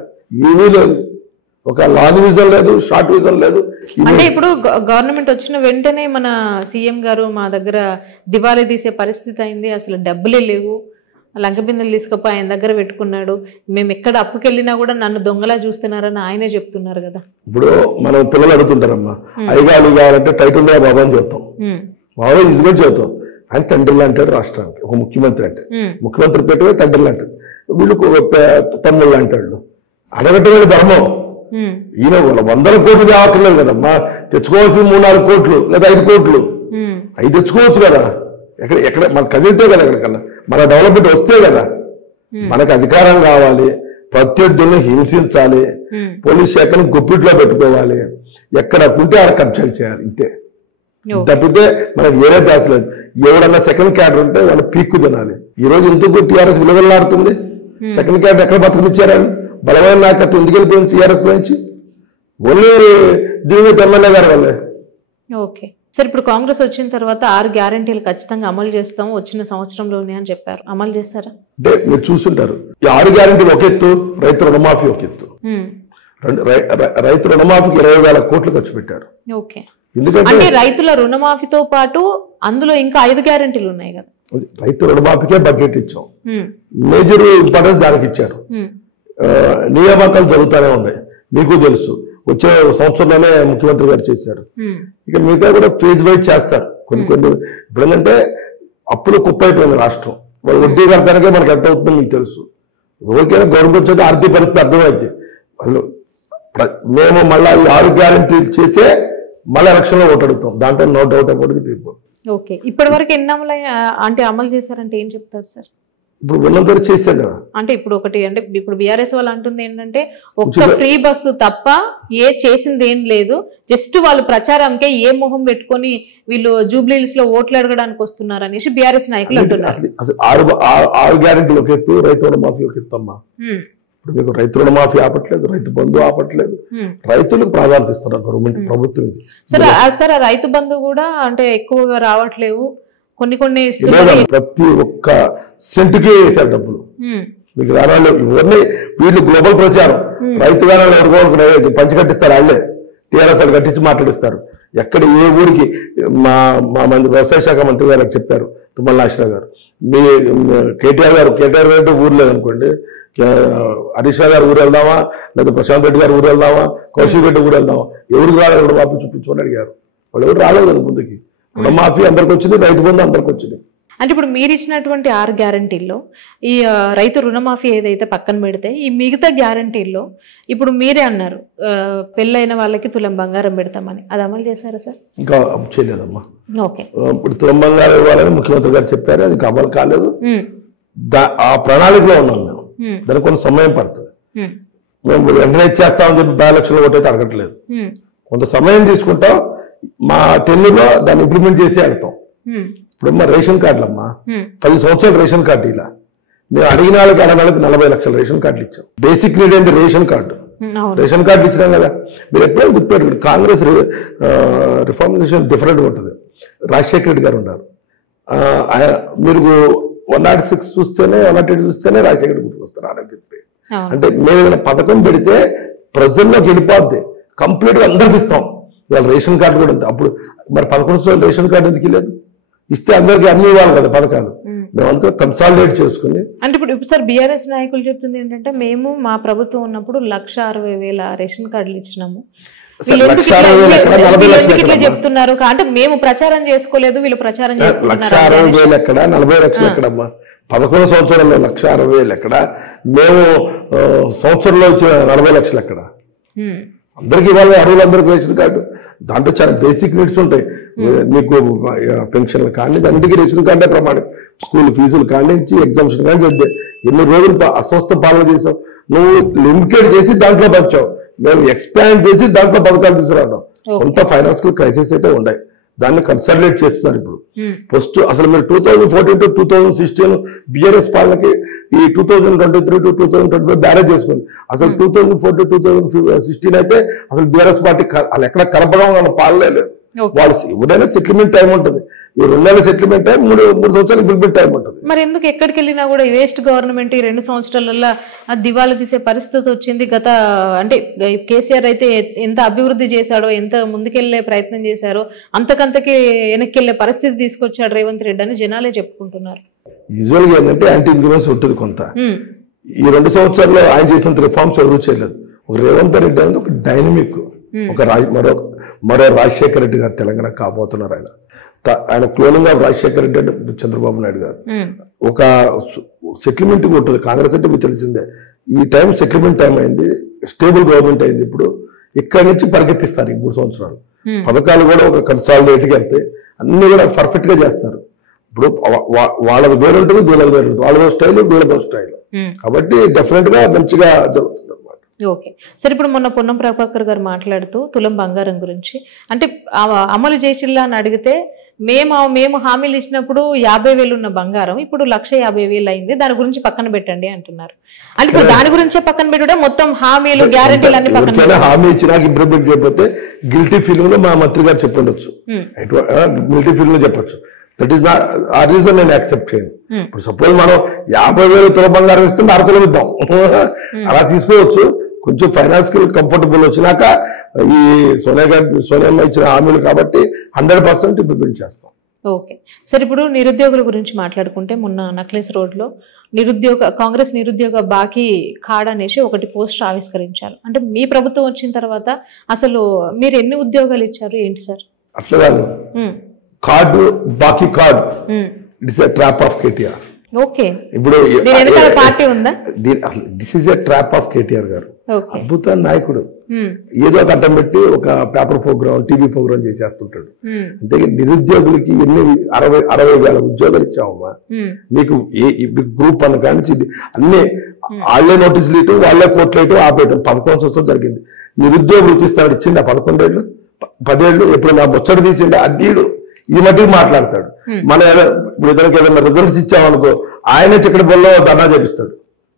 ఏమీ లేదు. ఒక లాంగ్ విజన్ లేదు, షార్ట్ విజన్ లేదు. అంటే ఇప్పుడు గవర్నమెంట్ వచ్చిన వెంటనే మన సీఎం గారు మా దగ్గర దివాళీ తీసే పరిస్థితి అయింది, అసలు డబ్బులే లేవు, లంక బిందెలు తీసుకుపోయి ఆయన దగ్గర పెట్టుకున్నాడు, మేము ఎక్కడ అప్పుకెళ్ళినా కూడా నన్ను దొంగలా చూస్తున్నారని ఆయనే చెప్తున్నారు కదా. ఇప్పుడు మనం పిల్లలు అడుగుతుంటారమ్మా, అయ్యగాలు కావాలంటే టైటిల్ మీద బాబా అని చెప్తాం, బాబా ఈజీగా చెబుతాం. ఆయన తండ్రిలు అంటాడు రాష్ట్రానికి. ఒక ముఖ్యమంత్రి అంటే ముఖ్యమంత్రి పెట్టే తండ్రిలు అంటాడు, వీళ్ళు తమ్ముళ్ళు అంటాడు. అడగటమే ధర్మం. ఈయన 100 కోట్లు తేవక్కర్లేదు కదమ్మా, తెచ్చుకోవాల్సింది 3-4 కోట్లు లేదా 5 కోట్లు, అవి తెచ్చుకోవచ్చు కదా. ఎక్కడ మనకు కదిలితే కదా, ఎక్కడికన్నా మన డెవలప్మెంట్ వస్తే కదా. మనకు అధికారం కావాలి, ప్రత్యర్థులను హింసించాలి, పోలీస్ శాఖను గుప్పిట్లో పెట్టుకోవాలి, ఎక్కడ ఉంటే ఆడ కబ్జాలు చేయాలి, ఇంతే. తప్పితే మనకు వేరే దాస లేదు. ఎవడన్నా సెకండ్ క్యాడర్ ఉంటే వాళ్ళు పీక్కు తినాలి. ఈ రోజు ఎందుకు టీఆర్ఎస్ విలువలాడుతుంది? సెకండ్ క్యాడర్ ఎక్కడ బతుకునిచ్చారు? బలమైన నాయకత్వం ఎందుకు వెళ్ళిపోయింది టీఆర్ఎస్ గురించి? ఓన్లీ దీని ఎమ్మెల్యే గారి వల్లే. ఓకే సార్, ఇప్పుడు కాంగ్రెస్ వచ్చిన తర్వాత 6 గ్యారంటీలు ఖచ్చితంగా అమలు చేస్తాము వచ్చిన సంవత్సరంలోనే అని చెప్పారు. అమలు చేస్తారా? అంటే మీరు చూస్తుంటారు, ఈ 6 గ్యారంటీలు ఒక ఎత్తు, రైతు రుణమాఫీ ఒక ఎత్తు. రైతు రుణమాఫీకి 20,000 కోట్లు ఖర్చు పెట్టారు. ఓకే, ఎందుకంటే రైతుల రుణమాఫీతో పాటు అందులో ఇంకా 5 గ్యారంటీలు ఉన్నాయి కదా. రైతు రుణమాఫీకే బడ్జెట్ ఇచ్చాం, మేజర్ ఇంపార్టెన్స్ దానికి ఇచ్చారు. నియామకాలు జరుగుతూనే ఉన్నాయి, మీకు తెలుసు. వచ్చే సంవత్సరంలోనే ముఖ్యమంత్రి గారు చేశారు. ఇక మిగతా కూడా ఫేజ్ వైజ్ చేస్తారు. కొన్ని ఇప్పుడు ఏంటంటే అప్పులు కుప్పైపోయింది రాష్ట్రం. వాళ్ళు వడ్డీ కట్టడానికే మనకు ఎంత అవుతుందో మీకు తెలుసు. ఎవరికైనా గవర్నమెంట్ వచ్చేది ఆర్థిక పరిస్థితి అర్థమైంది. అసలు మేము మళ్ళీ ఈ 6 గ్యారంటీలు చేసే మళ్ళీ ఎలక్షన్లో ఓటు అడుగుతాం, దాంట్లో no doubt about the people. Okay, ఇప్పటి వరకు ఎన్ని అమలు చేశారంటే ఏం చెప్తారు సార్? ఇప్పుడు ఉన్నంత చేశాం కదా. అంటే ఇప్పుడు ఒకటి అంటే ఇప్పుడు బీఆర్ఎస్ వాళ్ళు అంటుంది ఏంటంటే ఒక్క ఫ్రీ బస్సు తప్ప ఏ చేసింది ఏం లేదు, జస్ట్ వాళ్ళు ప్రచారంకే ఏ మొహం పెట్టుకొని వీళ్ళు జూబ్లీహిల్స్ లో ఓట్లు అడగడానికి వస్తున్నారు అనేసి బీఆర్ఎస్ నాయకులు అంటున్నారు. 6 గ్యారెంటీలు ఒక ఎత్తు, రైతు రుణమాఫీ ఒక ఎత్తు అమ్మా. ఇప్పుడు మీకు రైతు రుణమాఫీ ఆపట్లేదు, రైతు బంధు ఆపట్లేదు, రైతులకు ప్రాధాన్యత ఇస్తున్నారు గవర్నమెంట్ ప్రభుత్వం. సార్ ఆ రైతు బంధు కూడా అంటే ఎక్కువగా రావట్లేవు, కొన్ని ప్రతి ఒక్క సెంటుకే వేశారు డబ్బులు. మీకు రావాలి ఇవన్నీ వీళ్ళు గ్లోబల్ ప్రచారం. రైతు గారు ఎవరికో పంచి కట్టిస్తారు, వాళ్ళే టీఆర్ఎస్ వాళ్ళు కట్టించి మాట్లాడిస్తారు. ఎక్కడ ఏ ఊరికి మా మంది వ్యవసాయ శాఖ మంత్రి గారు చెప్పారు, తుమ్మల నాగేశ్వరరావు గారు, మీ కేటీఆర్ గారు ఊరు లేదనుకోండి, హరీష్ రావు గారు ఊరు వెళ్దామా, లేదా ప్రశాంత్ రెడ్డి గారు ఊరు వెళ్దామా, కౌశిక్ రెడ్డి ఊరు వెళ్దామా, ఎవరికి రాలేదు వాపి చూపించుకొని అడిగారు. వాళ్ళు ఎవరు రాలేదు కదా ముందుకి. రుణమాఫీ అందరికి వచ్చింది, రైతు బంధు అందరికి వచ్చింది. అంటే ఇప్పుడు మీరు ఇచ్చినటువంటి 6 గ్యారంటీల్లో ఈ రైతు రుణమాఫీ ఏదైతే పక్కన పెడితే ఈ మిగతా గ్యారంటీల్లో ఇప్పుడు మీరే అన్నారు పెళ్ళైన వాళ్ళకి తులం బంగారం పెడతామని, అది అమలు చేశారా సార్? ఇంకా చేయలేదమ్మా. ఓకే, ఇప్పుడు తులం బంగారం ఇవ్వాలని ముఖ్యమంత్రి గారు చెప్పారు, అది అమలు కాలేదు. ఆ ప్రణాళికలో ఉన్నాం మేము. దానికి కొంత సమయం పడుతుంది. మేము వెంటనే చేస్తామని చెప్పి 10 లక్షలు ఒకటైతే అడగట్లేదు, కొంత సమయం తీసుకుంటాం. మా టెన్నులో దాన్ని ఇంప్లిమెంట్ చేసి అడతాం. ఇప్పుడమ్మా రేషన్ కార్డులు అమ్మా 10 సంవత్సరాలు రేషన్ కార్డు ఇలా మేము అడిగిన వాళ్ళకి 40 లక్షల రేషన్ కార్డులు ఇచ్చాం. బేసిక్ నీడ్ ఏంటి? Ration card. రేషన్ కార్డు ఇచ్చినాం కదా. మీరు ఎప్పుడైనా గుర్తుపెట్టుకోండి, కాంగ్రెస్ రిఫార్మేషన్ డిఫరెంట్గా ఉంటుంది. రాజశేఖర రెడ్డి గారు ఉన్నారు, మీరు 106 చూస్తేనే 108 చూస్తేనే రాజశేఖర రెడ్డి గుర్తుకొస్తారు. ఆరోగ్యశ్రీ అంటే మేము ఏదైనా పథకం పెడితే ప్రజల్లోకి వెళ్ళిపోద్ది, కంప్లీట్ గా అందరికి ఇస్తాం. ఇవాళ రేషన్ కార్డు కూడా ఉంది. అప్పుడు మరి 11 సంవత్సరాలు రేషన్ కార్డు ఎందుకు లేదు? ఇస్తే అందరికి అన్ని ఇవ్వాలి కదా పథకాలు. మేము అందులో కన్సాలిడేట్ చేసుకుని. అంటే ఇప్పుడు సార్ బీఆర్ఎస్ నాయకులు చెప్తుంది ఏంటంటే మేము మా ప్రభుత్వం ఉన్నప్పుడు 1,60,000 రేషన్ కార్డులు ఇచ్చినాము, చెప్తున్నారు అంటే మేము ప్రచారం చేసుకోలేదు, వీళ్ళు ప్రచారం చేసుకుంటున్నారు. 1,60,000 ఎక్కడ, 40 లక్షలు ఎక్కడమ్మా? 11 సంవత్సరాల్లో 1,60,000 ఎక్కడ? మేము సంవత్సరంలో ఇచ్చిన 40 లక్షలు ఎక్కడ? అందరికి ఇవ్వాలి, అర్హులందరికీ రేషన్ కార్డు. దాంట్లో చాలా బేసిక్ నీడ్స్ ఉంటాయి. మీకు పెన్షన్లు కానీ అన్నిటికీ రేషన్ కార్డే ప్రమాణం. స్కూల్ ఫీజులు కానించి ఎగ్జామ్షన్ కానీ చెప్తే ఎన్ని రోజులు అస్వస్థ పాలన చేసావు. నువ్వు లిమిటెడ్ చేసి దాంట్లో పంచావు, మేము ఎక్స్పాండ్ చేసి దాంట్లో పథకాలు తీసుకురావడం. కొంత ఫైనాన్షియల్ క్రైసిస్ అయితే ఉన్నాయి, దాన్ని కన్సల్టేట్ చేస్తున్నారు. ఇప్పుడు ఫస్ట్ అసలు మీరు 2014 to 2016 బీఆర్ఎస్ పాలనకి ఈ 2023 to 2025 బ్యారేజ్ చేసుకుంది. అసలు 2014 to 2016 అయితే అసలు బీఆర్ఎస్ పార్టీ అసలు ఎక్కడ కనపడం పాలనే లేదు. వాళ్ళు ఎవరైనా సెటిల్మెంట్ టైం ఉంటుంది, ఈ 2 నెలల సెటిల్మెంట్ టైం, 3 సంవత్సరాలు ఇంప్లిమెంట్ టైం ఉంటుంది. మరి ఎందుకు ఎక్కడికి వెళ్ళినా కూడా వేస్ట్ గవర్నమెంట్ ఈ 2 సంవత్సరాలలో దివాళా తీసే పరిస్థితి వచ్చింది. గత అంటే కేసీఆర్ అయితే ఎంత అభివృద్ధి చేశాడో, ఎంత ముందుకెళ్లే ప్రయత్నం చేశారో అంతకంతకి వెనక్కి వెళ్లే పరిస్థితి తీసుకొచ్చాడు రేవంత్ రెడ్డి అని జనాలే చెప్పుకుంటున్నారు. యూజువల్ గా ఏంటంటే యాంటీ ఇన్ఫ్లుయెన్స్ ఉంటుంది కొంత. ఈ 2 సంవత్సరాల్లో ఆయన చేసినంత రిఫార్మ్స్ ఎవరు చేయలేదు. ఒక రేవంత్ రెడ్డి అనేది ఒక డైనమిక్, ఒక మరో రాజశేఖర రెడ్డి గారు తెలంగాణ కాబోతున్నారు. ఆయన క్లోనింగ్ ఆఫ్ రాజశేఖర రెడ్డి అంటే చంద్రబాబు నాయుడు గారు. ఒక సెటిల్మెంట్ ఉంటుంది. కాంగ్రెస్ అంటే మీకు తెలిసిందే, ఈ టైం సెటిల్మెంట్ టైం అయింది, స్టేబుల్ గవర్నమెంట్ అయింది. ఇప్పుడు ఇక్కడి నుంచి పరిగెత్తిస్తారు ఈ 3 సంవత్సరాలు. పథకాలు కూడా ఒక కన్సాలిడేట్గా వెళ్తాయి, అన్ని కూడా పర్ఫెక్ట్ గా చేస్తారు. ఇప్పుడు వాళ్ళది వేరు ఉంటుంది, వీళ్ళది వేరు ఉంటుంది. వాళ్ళదో స్టైల్, వీళ్ళదో స్టైల్. కాబట్టి డెఫినెట్ గా మంచిగా జరుగుతుంది. ఓకే సార్, ఇప్పుడు మొన్న పొన్నం ప్రభాకర్ గారు మాట్లాడుతూ తులం బంగారం గురించి అంటే అమలు చేసిల్లా అని అడిగితే మేము హామీలు ఇచ్చినప్పుడు 50,000 ఉన్న బంగారం ఇప్పుడు 1,50,000 అయింది, దాని గురించి పక్కన పెట్టండి అంటున్నారు. అంటే ఇప్పుడు దాని గురించే పక్కన పెట్టడం, మొత్తం హామీలు గ్యారెంటీలు అన్ని పక్కన. హామీ ఇచ్చినా ఇంప్లిమెంట్ చేయకపోతే గిల్టీ ఫీలింగ్ లో మా మంత్రి గారు చెప్పండొచ్చు, గిల్టీ ఫీలింగ్ లో చెప్పొచ్చు. దట్ ఈస్ నాట్ ఆ రీజన్ నేను యాక్సెప్ట్ చేయను. ఇప్పుడు సపోజ్ మనం 50,000 తుల బంగారం ఇస్తుంటే 6 తులం ఇద్దాం, అలా తీసుకోవచ్చు. కొంచెం ఫైనాన్షియల్ కంఫర్టబుల్ వచ్చినాక ఈ సోనియా ఇచ్చిన హామీలు కాబట్టి 100% ఇంప్లిమెంట్ చేస్తాం. ఓకే సార్, ఇప్పుడు నిరుద్యోగుల గురించి మాట్లాడుకుంటే మొన్న నక్లెస్ రోడ్లో కాంగ్రెస్ నిరుద్యోగ బాకీ కార్డ్ అనేసి ఒకటి పోస్టర్ ఆవిష్కరించారు. అంటే మీ ప్రభుత్వం వచ్చిన తర్వాత అసలు మీరు ఎన్ని ఉద్యోగాలు ఇచ్చారు ఏంటి సార్? అట్లా కాదు, కార్డు బాకీ card it's a trap of KTR. Okay, ఇప్పుడు పార్టీ ఉందా? This is a trap of KTR గారు. అద్భుత నాయకుడు, ఏదో ఒక అడ్డం పెట్టి ఒక పేపర్ ప్రోగ్రామ్, టీవీ ప్రోగ్రామ్ చేసేస్తుంటాడు. అంతే నిరుద్యోగులకి 60,000 ఉద్యోగాలు ఇచ్చామమ్మా. మీకు గ్రూప్ అన్న కానీ అన్ని వాళ్ళే నోటీసులు ఇటు, వాళ్ళే కోర్టులు ఇటు ఆపేయటం 11 సంవత్సరం జరిగింది. నిరుద్యోగ వృత్తి ఇస్తాడు, ఇచ్చిండు 11 ఏళ్ళు 10 ఏళ్ళు. ఎప్పుడు నా ముచ్చట తీసిండే అద్దీడు ఈ మట్టికి మాట్లాడతాడు. మన ఇప్పుడు ఇతనికి ఏదైనా రిజల్ట్స్ ఇచ్చామనుకో ఆయనే చిక్కడ బొల్లో ధర్నా చేపిస్తాడు.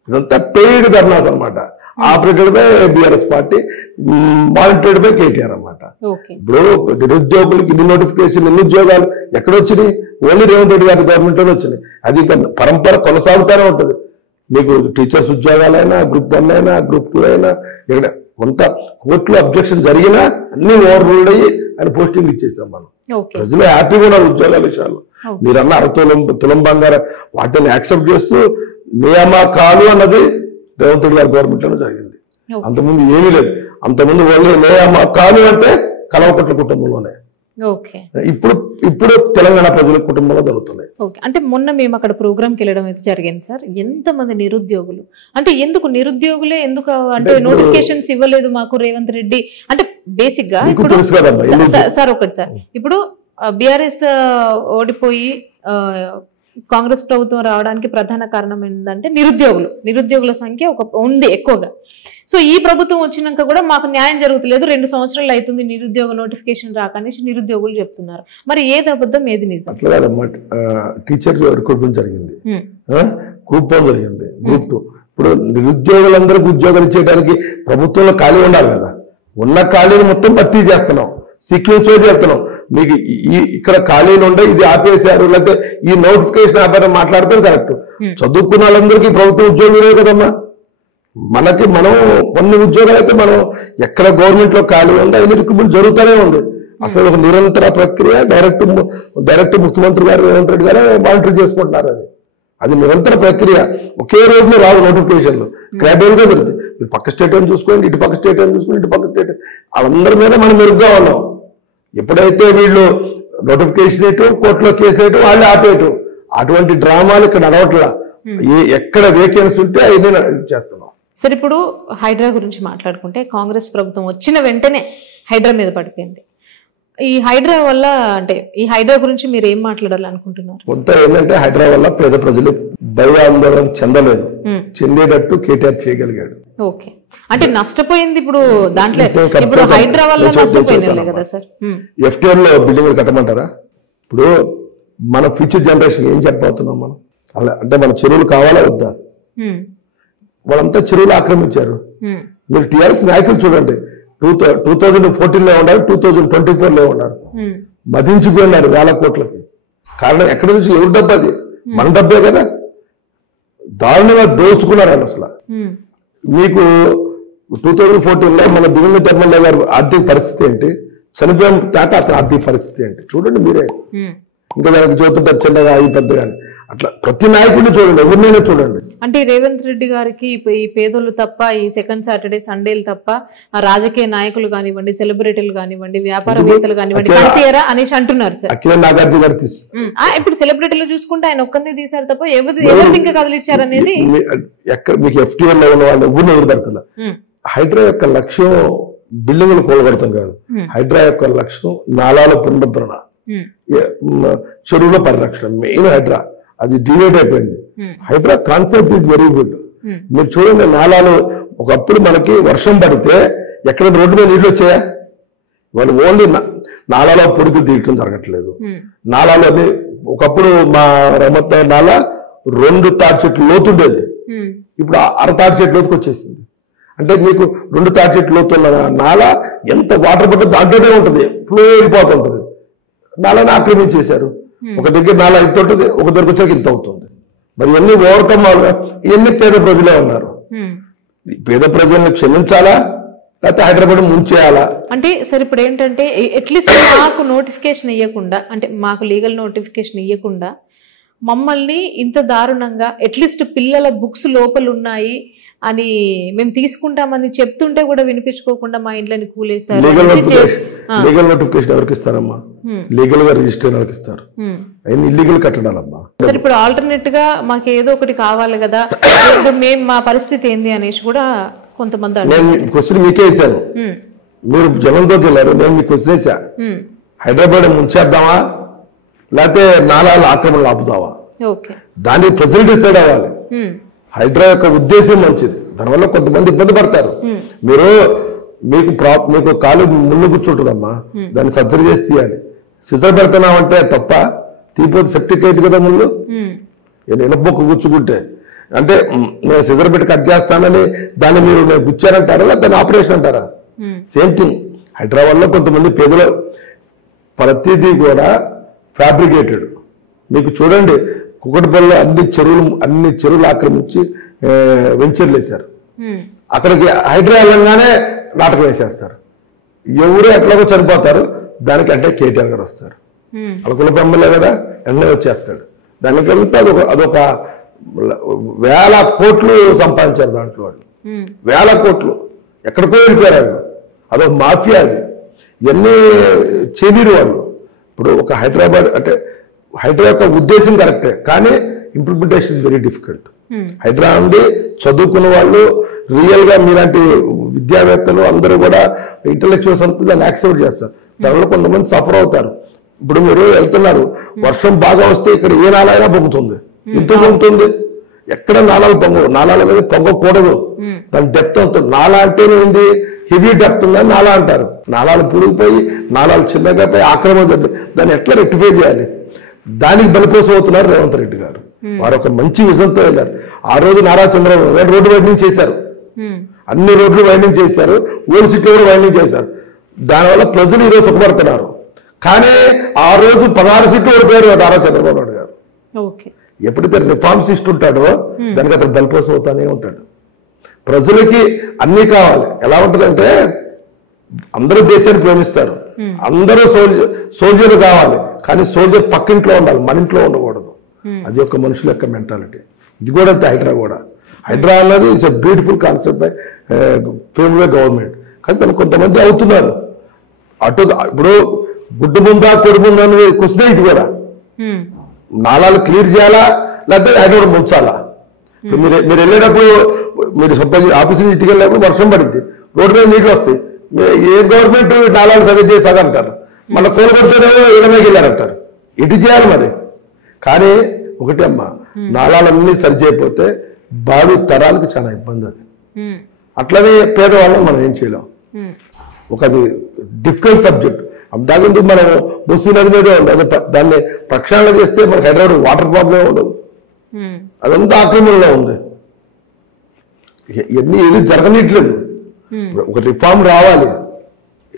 ఇదంతా పెయిడ్ ధర్నాస్ అనమాట, operated by BRS party, monitored by KTR అనమాట. ఇప్పుడు నిరుద్యోగులకి ఇన్ని నోటిఫికేషన్, ఎన్ని ఉద్యోగాలు ఎక్కడ వచ్చినాయి? ఓన్లీ రేవంత్ రెడ్డి గారి గవర్నమెంట్ లోనే వచ్చినాయి. అది ఇంకా పరంపర కొనసాగుతూనే ఉంటుంది. మీకు టీచర్స్ ఉద్యోగాలైనా, గ్రూప్ 1 అయినా, గ్రూప్ 2 అయినా, ఇక్కడ కొంత కోర్టులో అబ్జెక్షన్ జరిగినా అన్ని ఓవర్ రూల్డ్ అయ్యి ఆయన పోస్టింగ్ ఇచ్చేసాం మనం. ప్రజలు హ్యాపీగా ఉన్నారు ఉద్యోగాల విషయాలు. మీరన్న 60 తులం బంగారం వాటిని యాక్సెప్ట్ చేస్తూ నియామకాలు అన్నది రేవంత్ రెడ్డి గారి గవర్నమెంట్ లోనే జరిగింది. అంతకుముందు ఏమీ లేదు. అంతకుముందు ఓన్లీ నియామకాలు అంటే కల్వకుట్ల కుటుంబంలోనే. ఓకే. ఇప్పుడు తెలంగాణ ప్రజల కుటుంబంలో జరుగుతున్నాయి. ఓకే. అంటే మొన్న మేము అక్కడ ప్రోగ్రామ్కి వెళ్ళడం అయితే జరిగింది సార్. ఎంతమంది నిరుద్యోగులు, అంటే ఎందుకు నిరుద్యోగులే ఎందుకు అంటే నోటిఫికేషన్స్ ఇవ్వలేదు మాకు రేవంత్ రెడ్డి అంటే బేసిక్ గా ఇప్పుడు సార్ ఒకటి సార్, ఇప్పుడు బీఆర్ఎస్ ఓడిపోయి కాంగ్రెస్ ప్రభుత్వం రావడానికి ప్రధాన కారణం ఏంటంటే నిరుద్యోగుల సంఖ్య ఉంది ఎక్కువగా. సో ఈ ప్రభుత్వం వచ్చినాక కూడా మాకు న్యాయం జరుగుతలేదు, 2 సంవత్సరాలు అవుతుంది నిరుద్యోగ నోటిఫికేషన్ రాకనేసి నిరుద్యోగులు చెప్తున్నారు. మరి ఏది అబద్ధం ఏది నిజం? టీచర్ రిక్రూట్మెంట్ జరిగింది, గ్రూప్ 1 జరిగింది, గ్రూప్ 2. ఇప్పుడు నిరుద్యోగులందరికీ ఉద్యోగాలు చేయడానికి ప్రభుత్వంలో ఖాళీ ఉండాలి కదా. ఉన్న ఖాళీని మొత్తం భర్తీ చేస్తున్నాం, సీక్వెన్స్ వైజ్ చేస్తున్నాం. మీకు ఇక్కడ ఖాళీలు ఉండే ఇది ఆపేశారు, లేకపోతే ఈ నోటిఫికేషన్ ఆపారని మాట్లాడతాం కరెక్ట్. చదువుకున్న వాళ్ళందరికీ ప్రభుత్వ ఉద్యోగులే కదమ్మా. మనం కొన్ని ఉద్యోగాలు అయితే మనం ఎక్కడ గవర్నమెంట్ లో ఖాళీ ఉందో అది రిక్రూట్మెంట్ జరుగుతూనే ఉంది. అసలు ఒక నిరంతర ప్రక్రియ. డైరెక్ట్ ముఖ్యమంత్రి గారు రేవంత్ రెడ్డి గారు మానిటర్ చేసుకుంటున్నారు. అది నిరంతర ప్రక్రియ, ఒకే రోజులో రావు నోటిఫికేషన్లు, గ్రాడ్యువల్ గా జరుగుతుంది. మీరు పక్క స్టేట్ అని చూసుకోండి, ఇటు పక్క స్టేట్ అని చూసుకోండి, ఇటు పక్క స్టేట్, వాళ్ళందరి మీద మనం మెరుగ్గా ఉన్నాం. ఎప్పుడైతే వీళ్ళు నోటిఫికేషన్ వేయటం, కోర్టులో కేసు వేయటం, వాళ్ళు ఆపేయటం, అటువంటి డ్రామాలు ఇక్కడ నడవట్లా. ఎక్కడ వేకెన్సీ ఉంటే అవన్నీ చేస్తున్నాం. సరే, ఇప్పుడు హైడ్రా గురించి మాట్లాడుకుంటే కాంగ్రెస్ ప్రభుత్వం వచ్చిన వెంటనే హైడ్రా మీద పడిపోయింది. ఈ హైడ్రా వల్ల అంటే ఈ హైడ్రా గురించి మీరు ఏం మాట్లాడాలనుకుంటున్నారు? కొంత ఏంటంటే హైడ్రా వల్ల పేద ప్రజలు భయాందోళన చెందలేదు, చెందేటట్టు కేటీఆర్ చేయగలిగాడు. ఓకే. అంటే నష్టపోయింది ఇప్పుడు దాంట్లో, ఇప్పుడు హైడ్రా వల్ల నష్టపోయింది కదా సార్. FTR లో బిల్డింగ్లు కట్టమంటారా? ఇప్పుడు మన ఫ్యూచర్ జనరేషన్ ఏం చెప్పబోతున్నాం మనం? అలా అంటే మన చెరువులు కావాలా వద్దా? వాళ్ళంతా చెరువులు ఆక్రమించారు. మీరు టీఆర్ఎస్ నాయకులు చూడండి, 2014లో ఉన్నారు, 2024లో ఉన్నారు, మదించిపోయినారు వేల కోట్లకి. కారణం ఎక్కడి నుంచి? ఎవరి డబ్బు అది? మన డబ్బే కదా. దారుణంగా దోసుకున్నారు అసలు. మీకు 2014లో మన దివంగత ఎమ్మెల్యే గారు ఆర్థిక పరిస్థితి ఏంటి, చనిపోయిన తాత అసలు ఆర్థిక పరిస్థితి ఏంటి చూడండి మీరే. ఇంకా దానికి జ్యోతి చిన్నగా అయి పెద్దగా అట్లా ప్రతి నాయకుడిని చూడండి, ఎవరినైనా చూడండి. అంటే రేవంత్ రెడ్డి గారికి ఈ పేదోళ్ళు తప్ప, ఈ సెకండ్ సాటర్డే సండేలు తప్ప రాజకీయ నాయకులు కానివ్వండి, సెలబ్రిటీలు కానివ్వండి, వ్యాపారవేత్తలు కానివ్వండి కనిపించారా అనేసి అంటున్నారు సార్. నాగార్జున గారు ఇప్పుడు సెలబ్రిటీలు చూసుకుంటే ఆయన ఒక్కరిని తీశారు తప్ప ఎవరు ఇంకా కదిలిచ్చారు అనేది ఎక్కడ మీకు FTR లో ఉన్న వాళ్ళు ఎవరిని ఎవరు పెడతారు. హైడ్రా యొక్క లక్ష్యం బిల్డింగ్లు కూలగొడతాం కాదు. హైడ్రా యొక్క లక్ష్యం నాలాల పునరుద్ధరణ, చెరువుల పరిరక్షణ, మెయిన్ హైడ్రా. అది డివైడ్ అయిపోయింది. HYDRAA concept is very good. మీరు చూడండి, నాలాలు ఒకప్పుడు మనకి వర్షం పడితే ఎక్కడ రోడ్డు మీద నీళ్ళు వచ్చాయా? వాళ్ళు ఓన్లీ నాలాలో పొడుగులు తీయటం జరగట్లేదు. నాలాలో ఒకప్పుడు మా రమత్ నాల 2 తాటి చెట్లు లోతుండేది, ఇప్పుడు 1/2 తాటి చెట్టు లోతుకు వచ్చేసింది. అంటే మీకు 2 తాటి చెట్లు లోతున్న నాల ఎంత వాటర్ పడితే దాంట్లోనే ఉంటుంది, ఫ్లో వెళ్ళిపోతుంటుంది. నాలని ఆక్రమించేశారు. ఒక దగ్గర నాలా ఇంత ఉంటుంది, ఒక దగ్గర వచ్చాక ఇంత అవుతుంది. మరి ఇవన్నీ ఓవర్కమ్ ఇవన్నీ పేద ప్రజలే ఉన్నారు. పేద ప్రజలను క్షమించాలా లేకపోతే హైదరాబాద్ ముంచేయాలా? అంటే సార్ ఇప్పుడు ఏంటంటే అట్లీస్ట్ మాకు నోటిఫికేషన్ ఇవ్వకుండా, అంటే మాకు లీగల్ నోటిఫికేషన్ ఇవ్వకుండా మమ్మల్ని ఇంత దారుణంగా అట్లీస్ట్ పిల్లల బుక్స్ లోపల ఉన్నాయి అని మేము తీసుకుంటామని చెప్తుంటే కూడా వినిపించుకోకుండా మా ఇంట్లోని కూలేశారు. లీగల్ నోటిఫికేషన్ ఎవరికి ఇస్తారమ్మా? లీగల్ గా రిజిస్టర్ ఎవరికి ఇస్తారు? ఇల్లీగల్ కట్టడాలమ్మా. సార్ ఇప్పుడు ఆల్టర్నేట్ గా మాకు ఏదో ఒకటి కావాలి కదా, మేము మా పరిస్థితి ఏంది అనేసి కూడా కొంతమంది. నేను క్వశ్చన్ మీకే వేసాను, మీరు జనంతోకి వెళ్ళారు, నేను మీకు క్వశ్చన్ వేసా. హైదరాబాద్ ముంచేద్దామా లేకపోతే నాలాలు ఆక్రమణలు ఆపుతావా? దాన్ని ప్రజలు డిసైడ్ అవ్వాలి. హైడ్రా యొక్క ఉద్దేశం మంచిది, దానివల్ల కొంతమంది ఇబ్బంది పడతారు. మీకు కాలు ముళ్ళు కూర్చుంటుందమ్మా, దాన్ని సర్జరీ చేసి తీయాలి. సిజర్ పెడుతున్నామంటే తప్ప తీపోతే సెప్టిక్ అయితే కదా ముళ్ళు. ఇనపొక్క కూర్చుకుంటే అంటే నేను సిజర్ పెట్టి కట్ చేస్తానని దాన్ని మీరు గుచ్చారంటారా లేదా దాన్ని ఆపరేషన్ అంటారా? Same thing. హైడ్రా వల్ల కొంతమంది పేదలు ప్రతిదీ కూడా ఫ్యాబ్రికేటెడ్. మీకు చూడండి, కుకటపల్లిలో అన్ని చెరువులు ఆక్రమించి వెంచర్లు వేశారు. అక్కడికి హైడ్రా వెళ్ళంగానే నాటకం వేసేస్తారు. ఎవరు ఎట్లాగో చనిపోతారు, దానికి అంటే కేటీఆర్ గారు వస్తారు. అలకుల ఎమ్మెల్యే కదా, ఎన్నో వచ్చేస్తాడు. దానికంతా అదొక 1000 కోట్లు సంపాదించారు దాంట్లో వాళ్ళు. 1000 కోట్లు ఎక్కడికో వెళ్ళిపోయారు. అదొక మాఫియా. అది ఇవన్నీ చెబిరు వాళ్ళు. ఇప్పుడు ఒక హైదరాబాద్ అంటే హైడ్రా యొక్క ఉద్దేశం కరెక్టే, కానీ implementation is very difficult. HYDRAA ఉంది చదువుకున్న వాళ్ళు, రియల్గా మీలాంటి విద్యావేత్తలు అందరూ కూడా ఇంటలెక్చువల్స్ అంతా దాన్ని యాక్సెప్ట్ చేస్తారు. దానివల్ల కొంతమంది సఫర్ అవుతారు. ఇప్పుడు మీరు వెళ్తున్నారు, వర్షం బాగా వస్తే ఇక్కడ ఏ నాలైనా పొంగుతుంది, ఎందుకు పొంగుతుంది? ఎక్కడ నాలాలు పొంగవు, నాలాల మీద పొంగకూడదు, దాని డెప్త్ అవుతుంది. నాలా అంటేనే ఉంది హెవీ డెప్త్ ఉందని నాలా అంటారు. నాలాలు పుడిగిపోయి నాలాలు చిన్నగా పోయి ఆక్రమణ దాన్ని ఎట్లా రెక్టిఫై చేయాలి, దానికి బలిపోసం అవుతున్నారు రేవంత్ రెడ్డి గారు. వారు ఒక మంచి విజన్తో వెళ్ళారు. ఆ రోజు నారా చంద్రబాబు నాయుడు రోడ్డు వైండింగ్ చేశారు, అన్ని రోడ్లు వైండింగ్ చేశారు, ఓల్డ్ సిటీ కూడా వైండింగ్ చేశారు. దానివల్ల ప్రజలు ఈరోజు సుఖపడుతున్నారు. కానీ ఆ రోజు 16 సీట్లు ఓడిపోయారు నారా చంద్రబాబు నాయుడు గారు. ఎప్పుడైతే రిఫార్మ్స్ ఇస్తుంటాడో దానికి అతను బలిపోసం అవుతానే ఉంటాడు. ప్రజలకి అన్నీ కావాలి. ఎలా ఉంటుందంటే అందరూ దేశాన్ని ప్రేమిస్తారు, అందరూ సోల్జర్లు కావాలి, కానీ సోల్జర్ పక్కింట్లో ఉండాలి, మన ఇంట్లో ఉండకూడదు. అది ఒక మనుషుల యొక్క మెంటాలిటీ. ఇది కూడా అంతే. హైడ్రా కూడా, హైడ్రా అన్నది it's a beautiful concept by fame by government. కానీ తను కొంతమంది అవుతున్నారు అటు. ఇప్పుడు గుడ్డు ముందా కొడు ముందా అని క్వశ్చనే ఇది కూడా. నాలాలు క్లియర్ చేయాలా లేకపోతే హైడ్రా ముంచాలా? ఇప్పుడు మీరు వెళ్ళేటప్పుడు, మీరు ఆఫీస్ నుంచి ఇంటికి వెళ్ళినప్పుడు వర్షం పడింది, రోడ్డు మీద నీళ్ళు వస్తాయి, ఏ గవర్నమెంట్ నాలాలు సరి చేసాగా అంటారు, మళ్ళీ కోలుకొడితేనే ఇళ్ళకి వెళ్ళారంటారు. ఇటు చేయాలి మరి. కానీ ఒకటే అమ్మా, నాళాలన్నీ సరి చేయకపోతే భావి తరాలకు చాలా ఇబ్బంది. అది అట్లనే పేదవాళ్ళని మనం ఏం చేయలేం. ఒక అది డిఫికల్ట్ సబ్జెక్ట్. దాని మనం మూసీ నది మీదే ఉండదు, దాన్ని ప్రక్షాళన చేస్తే మనకు హైదరాబాద్ వాటర్ ప్రాబ్లం ఉండదు. అదంతా ఆక్రమణలో ఉంది. ఇవన్నీ ఏది జరగనట్లేదు. ఒక రిఫార్మ్ రావాలి.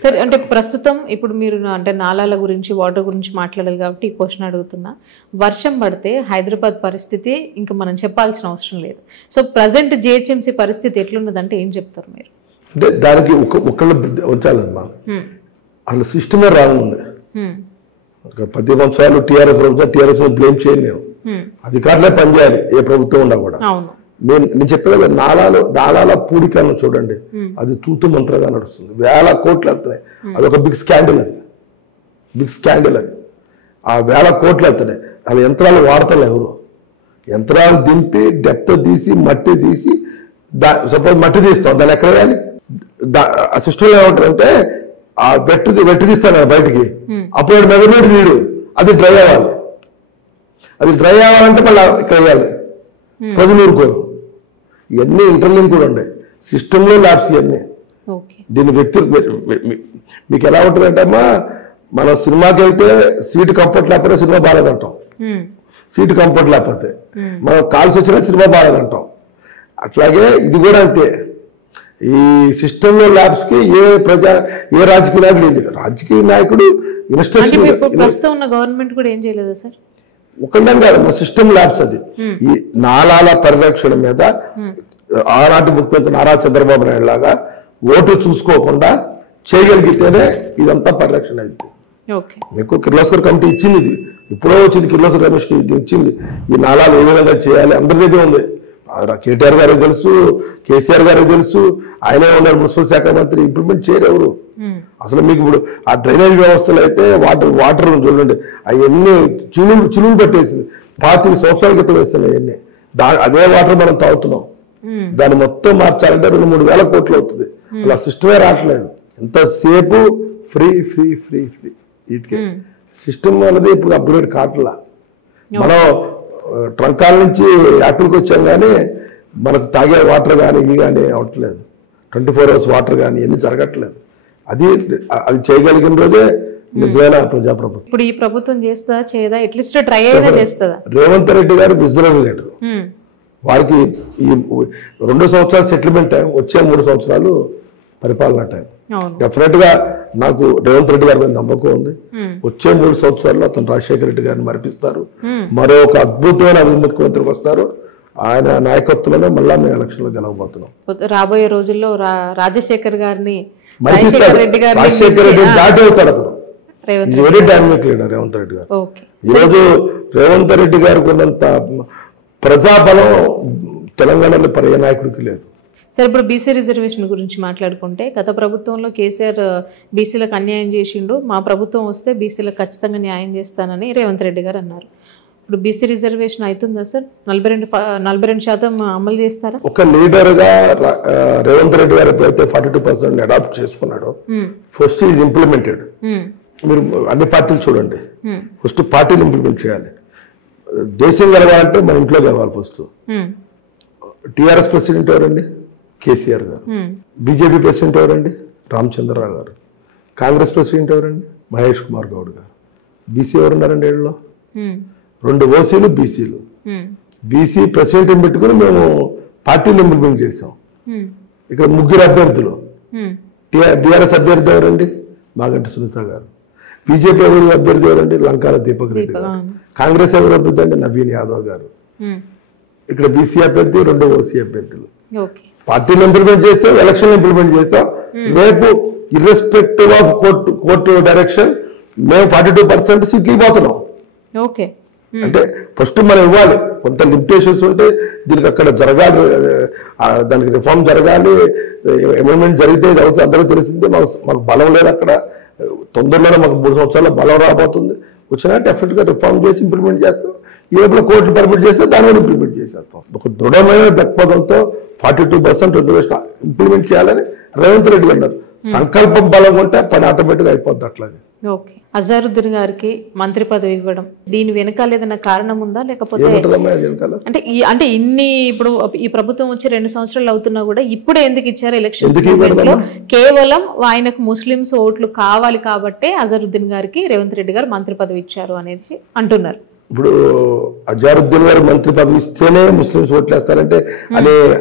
సరే, అంటే ప్రస్తుతం ఇప్పుడు మీరు అంటే నాలాల గురించి, వాటర్ గురించి మాట్లాడాలి కాబట్టి ఈ క్వశ్చన్ అడుగుతున్నా. వర్షం పడితే హైదరాబాద్ పరిస్థితి ఇంకా మనం చెప్పాల్సిన అవసరం లేదు. సో ప్రజెంట్ జిహెచ్ఎంసీ పరిస్థితి ఎట్లున్నదంటే ఏం చెప్తారు మీరు? అంటే దానికి ఒకళ్ళు వచ్చాలమ్మా, అసలు సిస్టమే రానుంది. 10 సంవత్సరాలు టీఆర్ఎస్ ప్రభుత్వం, టీఆర్ఎస్ బ్లేమ్ చేయలేము, అధికారులే పనిచేయాలి ఏ ప్రభుత్వం ఉన్నా కూడా. నేను చెప్పే కదా, నాలాల పూడికలను చూడండి, అది తూతు మంత్రంగా నడుస్తుంది. 1000 కోట్లు వస్తున్నాయి. అదొక బిగ్ స్కాండల్. అది బిగ్ స్కాండల్. అది ఆ 1000 కోట్లు వస్తున్నాయి. అవి యంత్రాలు వాడతారు ఎవరు? యంత్రాలు దింపి డెప్త్ తీసి మట్టి తీసి, సపోజ్ మట్టి తీస్తాం, దాన్ని ఎక్కడ వేయాలి? ఆ సిస్టంలో ఏమంటారంటే ఆ వెట్టి తీస్తాను కదా బయటికి, అప్పుడు మెజర్మెంట్ తీయడు, అది డ్రై అవ్వాలి. అది డ్రై అవ్వాలంటే మళ్ళీ ఇక్కడ వేయాలి, ప్రజలు ఊరుకోరు. ఇవన్నీ ఇంటర్లింక్ కూడా ఉన్నాయి సిస్టంలో, ల్యాబ్స్ ఇవన్నీ. దీని వ్యక్తులు మీకు ఎలా ఉంటుందంటే అమ్మా, మనం సినిమాకి వెళ్తే సీటు కంఫర్ట్ లేకపోతే సినిమా బాగాలేదంటాం, సీటు కంఫర్ట్ లేకపోతే మనం కాల్సి వచ్చినా సినిమా బాగాలేదంటాం. అట్లాగే ఇది కూడా అంతే. ఈ సిస్టంలో ల్యాబ్స్ కి ఏ రాజకీయ నాయకుడు ఏం చేయలేదు. రాజకీయ నాయకుడు ఇన్స్ట్రక్షన్ గవర్నమెంట్ కూడా ఏం చేయలేదు సార్. ఒకటే కాదు, మా సిస్టమ్ ల్యాబ్స్ అది. ఈ నాలాల పరిరక్షణ మీద ఆనాటి ముఖ్యమంత్రి నారా చంద్రబాబు నాయుడు లాగా ఓటు చూసుకోకుండా చేయగలిగితేనే ఇదంతా పరిరక్షణ అయింది. మీకు కిర్లోస్కర్ కమిటీ ఇచ్చింది, ఇది ఇప్పుడో వచ్చింది. కిర్లోస్కర్ రమేష్కి ఇది ఇచ్చింది. ఈ నాలాలు ఏ విధంగా చేయాలి అందరి దగ్గర ఉంది. కేటీఆర్ గారికి తెలుసు, కేసీఆర్ గారికి తెలుసు, ఆయనే ఉన్నారు మున్సిపల్ శాఖ మంత్రి. ఇంప్లిమెంట్ చేయరు ఎవరు అసలు. మీకు ఇప్పుడు ఆ డ్రైనేజ్ వ్యవస్థలు అయితే వాటర్ చూడండి, అవన్నీ చిలులు పట్టేసింది. 25 సంవత్సరాల క్రితం వేస్తున్నాయి అవన్నీ. అదే వాటర్ మనం తాగుతున్నాం. దాన్ని మొత్తం మార్చాలంటే 2-3 వేల కోట్లు అవుతుంది. అలా సిస్టమే రావట్లేదు. ఎంతసేపు ఫ్రీ ఫ్రీ ఫ్రీ ఫ్రీ వీటికి సిస్టమ్ అనేది ఇప్పుడు అప్గ్రేడ్ కావట్లా. మనం ట్రంకాల నుంచి యాపిల్కి వచ్చాం, కానీ మనకు తాగే వాటర్ కానీ ఇవి కానీ అవ్వట్లేదు. 24 hours వాటర్ కానీ ఇవన్నీ జరగట్లేదు. అది చేయగలిగిన రోజే నిజమైన ప్రజాప్రభుత్వం. ఇప్పుడు ఈ ప్రభుత్వం చేస్తా చేయదా, అట్లీస్ట్ ట్రై అయినా చేస్తుందా? రేవంత్ రెడ్డి గారు విజనరీ లీడర్. వారికి ఈ 2 సంవత్సరాలు సెటిల్మెంట్ టైం, వచ్చే 3 సంవత్సరాలు పరిపాలన టైం. డెఫినెట్ గా నాకు రేవంత్ రెడ్డి గారి మీద నమ్మకం ఉంది. వచ్చే 3 సంవత్సరాల్లో అతను రాజశేఖర రెడ్డి గారిని మరిపిస్తారు. మరో ఒక అద్భుతమైన ముఖ్యమంత్రికి వస్తారు. ఆయన నాయకత్వంలోనే మళ్ళా మేము ఎలక్షన్ లో గెలవబోతున్నాం. రాబోయే రోజుల్లో రాజశేఖర్ గారిని రాజశేఖర రెడ్డి దాటి అవుతాడు అతను. Very dynamic leader Revanth Reddy గారు. ఈరోజు రేవంత్ రెడ్డి గారికి ఉన్నంత ప్రజాబలం తెలంగాణలో పర్యాయ నాయకుడికి లేదు. సరే ఇప్పుడు బీసీ రిజర్వేషన్ గురించి మాట్లాడుకుంటే గత ప్రభుత్వంలో కేసీఆర్ బీసీలకు అన్యాయం చేసిండు, మా ప్రభుత్వం వస్తే బీసీలకు ఖచ్చితంగా న్యాయం చేస్తానని రేవంత్ రెడ్డి గారు అన్నారు. ఇప్పుడు బీసీ రిజర్వేషన్ అవుతుందా సార్? 42% అమలు చేస్తారా? ఒక లీడర్గా రేవంత్ రెడ్డి గారు ఎప్పుడైతే 42% అడాప్ట్ చేసుకున్నాడో ఫస్ట్ ఈజ్ ఇంప్లిమెంటెడ్. మీరు అన్ని పార్టీలు చూడండి, ఫస్ట్ పార్టీలు ఇంప్లిమెంట్ చేయాలి. దేశం గెలవాలంటే మన ఇంట్లో గెలవాలి ఫస్ట్. టీఆర్ఎస్ ప్రెసిడెంట్ ఎవరండి? కేసీఆర్ గారు. బీజేపీ ప్రెసిడెంట్ ఎవరండి? రామచంద్రరావు గారు. కాంగ్రెస్ ప్రెసిడెంట్ ఎవరండి? మహేష్ కుమార్ గౌడ్ గారు. బీసీ ఎవరున్నారండి ఏళ్ళలో? 2 ఓసీలు, బీసీలు. బీసీ ప్రెసిడెంట్ని పెట్టుకుని మేము పార్టీలు ఇంప్లిమెంట్ చేసాం. ఇక్కడ 3 అభ్యర్థులు. టీఆర్ఎస్ అభ్యర్థి ఎవరండి? మాగంటి సునీత గారు. బీజేపీ ఎవరు అభ్యర్థి ఎవరండి? లంకాల దీపక్ రెడ్డి గారు. కాంగ్రెస్ ఎవరు అభ్యర్థి అండి? నవీన్ యాదవ్ గారు. ఇక్కడ బీసీ అభ్యర్థి, 2 ఓసీ అభ్యర్థులు. పార్టీలు ఇంప్లిమెంట్ చేస్తాం, ఎలక్షన్ ఇంప్లిమెంట్ చేస్తాం. రేపు ఇర్రెస్పెక్టివ్ ఆఫ్ కోర్టు డైరెక్షన్ మేము 42% సీట్లు పోతున్నాం. అంటే ఫస్ట్ మనం ఇవ్వాలి. కొంత లిమిటేషన్స్ ఉంటే దీనికి అక్కడ జరగాలి, దానికి రిఫార్మ్ జరగాలి. అమెండ్మెంట్ జరిగితే జరుగుతుంది, అందరూ తెలిసిందే. మాకు బలం లేదు అక్కడ. తొందరలోనే మాకు 3 సంవత్సరాల బలం రాబోతుంది. వచ్చినా డెఫినెట్గా రిఫార్మ్ చేసి ఇంప్లిమెంట్ చేస్తాం. ఏ కోర్టు పర్మిట్ చేస్తే దాని వల్ల ఇంప్లిమెంట్ చేసేస్తాం. ఒక దృఢమైన దృక్పథంతో 42% రిజర్వేషన్ ఇంప్లిమెంట్ చేయాలని రేవంత్ రెడ్డి అన్నారు. సంకల్పం బలం ఉంటే పని ఆటోమేటిక్గా అయిపోద్ది. అట్లాగే అజారుద్దీన్ గారికి మంత్రి పదవి ఇవ్వడం దీని వెనకాల ఏదైనా కారణం ఉందా, లేకపోతే అంటే ఇన్ని ఇప్పుడు ఈ ప్రభుత్వం వచ్చి 2 సంవత్సరాలు అవుతున్నా కూడా ఇప్పుడే ఎందుకు ఇచ్చారు ఎలక్షన్? కేవలం ఆయనకు ముస్లింస్ ఓట్లు కావాలి కాబట్టే అజారుద్దీన్ గారికి రేవంత్ రెడ్డి గారు మంత్రి పదవి ఇచ్చారు అనేది అంటున్నారు. ఇప్పుడు అజారుద్దీన్ గారు మంత్రి పదవి ఇస్తేనే ముస్లింస్ ఓట్లు వేస్తారంటే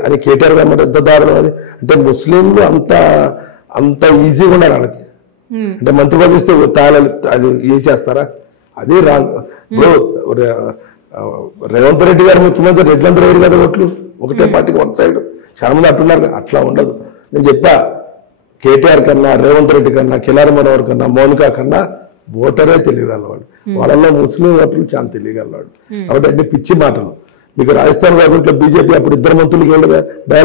అని కేటీఆర్ గారు ఎంత దారుణం అది. అంటే ముస్లింలు అంత ఈజీగా ఉన్నారు వాళ్ళకి. అంటే మంత్రి పదవి ఇస్తే అది వేసేస్తారా? అది రాంగ్. ఇప్పుడు రేవంత్ రెడ్డి గారు ముఖ్యమంత్రి, రెడ్లందరూ వేరు కదా ఓట్లు, ఒకటే పార్టీకి 1 సైడ్. చాలా మంది అట్టున్నారు. అట్లా ఉండదు. నేను చెప్పా, కేటీఆర్ కన్నా, రేవంత్ రెడ్డి కన్నా, కిలారి మనోహర్ కన్నా, మౌనిక కన్నా ఓటరే తెలియగలవాడు. వాళ్ళల్లో ముస్లిం ఓటర్లు చాలా తెలియగలవాడు. కాబట్టి అన్ని పిచ్చి మాటలు. మీకు రాజస్థాన్ గవర్నమెంట్లో బీజేపీ అప్పుడు 2 మంత్రులు వెళ్ళదు. బై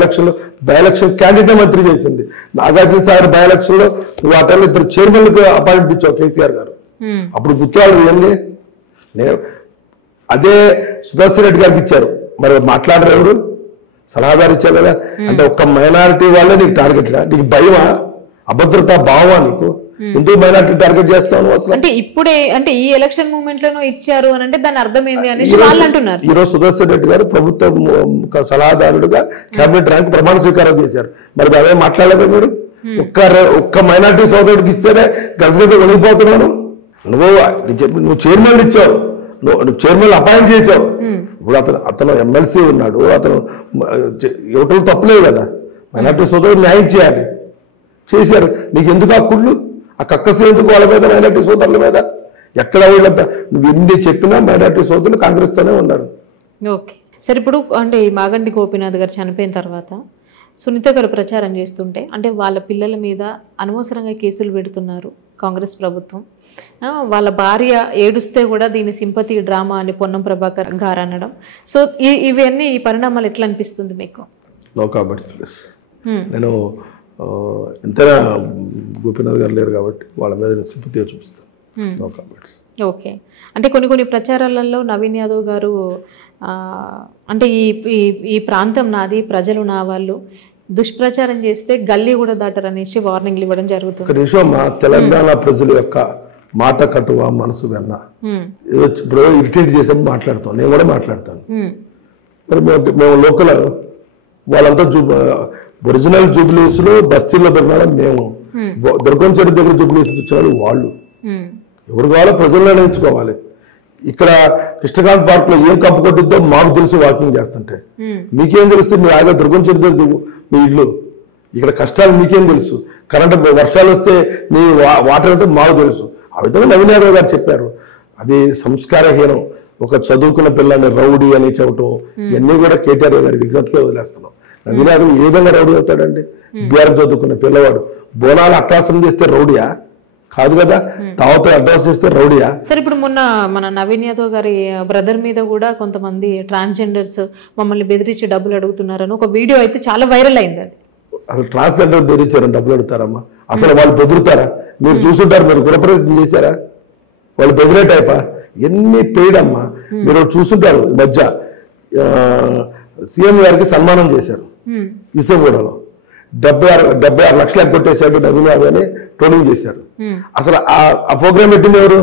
ఎలక్షన్ క్యాండిడేట్ మంత్రి చేసింది. నాగార్జున సాగర్ బై ఎలక్షన్ లో వాటర్లో 2 చైర్మన్లకు అపాయింట్ ఇచ్చావు కేసీఆర్ గారు. అప్పుడు గుర్తురాలు ఏంది? అదే సుదర్శన్ రెడ్డి గారికి ఇచ్చారు. మరి మాట్లాడరు ఎవరు? సలహాదారు ఇచ్చారు కదా. అంటే ఒక్క మైనారిటీ వాళ్ళే నీకు టార్గెట్. నీకు భయమా, అభద్రతా భావమా నీకు? ఎందుకు మైనారిటీ టార్గెట్ చేస్తాను అసలు? అంటే ఇప్పుడే అంటే ఈ ఎలక్షన్ మూమెంట్ లో ఇచ్చారు అని అంటే దాని అర్థం ఏంది అనేసి వాళ్ళు అంటున్నారు. ఈరోజు సుదర్శన్ రెడ్డి గారు ప్రభుత్వ సలహాదారుడుగా కేబినెట్ ర్యాంక్ ప్రమాణ స్వీకారం చేశారు. మరి అదే మాట్లాడలేదు మీరు? ఒక్క మైనారిటీ సోదరుడికి ఇస్తేనే గజగజ వణిగిపోతున్నాను. నువ్వు చైర్మన్ ఇచ్చావు, నువ్వు చైర్మన్ అపాయింట్ చేసావు. ఇప్పుడు అతను ఎమ్మెల్సీ ఉన్నాడు, అతను ఇవ్వటం తప్పలేదు కదా. మైనారిటీ సోదరుడు న్యాయం చేయాలి, చేశారు. నీకు ఎందుకు హక్కుళ్ళు? ఆ కక్కసి ఎందుకు వాళ్ళ మీద, మైనారిటీ సోదరుల మీద? ఎక్కడ వీళ్ళంతా నువ్వు ఎన్ని చెప్పినా మైనారిటీ సోదరులు కాంగ్రెస్తోనే ఉన్నారు. ఓకే సరే. ఇప్పుడు అంటే మాగంటి గోపీనాథ్ గారు చనిపోయిన తర్వాత సునీత గారు ప్రచారం చేస్తుంటే అంటే వాళ్ళ పిల్లల మీద అనవసరంగా కేసులు పెడుతున్నారు కాంగ్రెస్ ప్రభుత్వం. వాళ్ళ భార్య ఏడుస్తే కూడా దీని సింపతి డ్రామా అని పొన్నం ప్రభాకర్ గారు అనడం. సో ఇవన్నీ ఈ పరిణామాలు ఎట్లా అనిపిస్తుంది మీకు? No comments please. నేను ఎంతైనా గోపీనాథ్ గారు లేరు కాబట్టి వాళ్ళ మీద సింపతిగా చూపిస్తాను. No comments. ఓకే. అంటే కొన్ని ప్రచారాలలో నవీన్ యాదవ్ గారు అంటే ఈ ప్రాంతం నాది, ప్రజలు నా వాళ్ళు, దుష్ప్రచారం చేస్తే గల్లీ కూడా దాటరు అనేసి వార్నింగ్లు ఇవ్వడం జరుగుతుంది. తెలంగాణ ప్రజల యొక్క మాట కటువ, మనసు వెన్న. ఇప్పుడు ఇరిటేట్ చేసేప్పుడు మాట్లాడతాం, నేను కూడా మాట్లాడతాను. మరి మేము లోకల్ వాళ్ళంతా ఒరిజినల్ జూబ్లీస్ లో బస్తీల్లో దొరికిన మేము, దుర్గంచెడి దగ్గర జూబ్లీస్ వచ్చేవాళ్ళు వాళ్ళు. ఎవరు కావాలో ప్రజల్లో నేర్చుకోవాలి. ఇక్కడ కృష్ణకాంత్ పార్క్ లో ఏం కప్పు కొట్టుద్దో మాకు తెలుసు. వాకింగ్ చేస్తుంటే మీకేం తెలుస్తుంది? మీ ఆయన దుర్గంచెడి దగ్గర మీ ఇల్లు, ఇక్కడ కష్టాలు మీకేం తెలుసు? కరెంట్ వర్షాలు వస్తే మీ వాటర్ అయితే మాకు తెలుసు. ఆ విధంగా నవీన్ యాదవ్ గారు చెప్పారు. అది సంస్కారహీనం. ఒక చదువుకున్న పిల్లల్ని రౌడీ అని చెప్పటం, ఇవన్నీ కూడా కేటీఆర్ గారి విజ్ఞతకే వదిలేస్తున్నాం. నవీన్ యాదవ్ ఏ విధంగా రౌడీ అవుతాడండి? బీఆర్ చదువుకున్న పిల్లవాడు బోనాలు అట్రాసం చేస్తే రౌడీయా? కాదు కదా. తావతో అడ్వాన్స్ చేస్తే రౌడీయా? సార్ ఇప్పుడు మొన్న మన నవీన్ యాదవ్ గారి బ్రదర్ మీద కూడా కొంతమంది ట్రాన్స్జెండర్స్ మమ్మల్ని బెదిరించి డబ్బులు అడుగుతున్నారని ఒక వీడియో అయితే చాలా వైరల్ అయింది. అది అసలు ట్రాన్స్జెండర్ బెదిరించారని డబ్బులు అడుగుతారమ్మా? అసలు వాళ్ళు బెదురుతారా? మీరు చూసుంటారు, మీరు గుణప్రవేశం చేశారా? వాళ్ళు బెదిరే టైపా? ఎన్ని పెయిడ్ అమ్మా. మీరు చూసుంటారు, ఈ మధ్య సీఎం గారికి సన్మానం చేశారు ఇసోగూడలో. 76 లక్షలకు కొట్టేశాడు నవీన్ యాదవ్ అని ట్రోలింగ్ చేశారు. అసలు ఆ ప్రోగ్రామ్ పెట్టింది ఎవరు?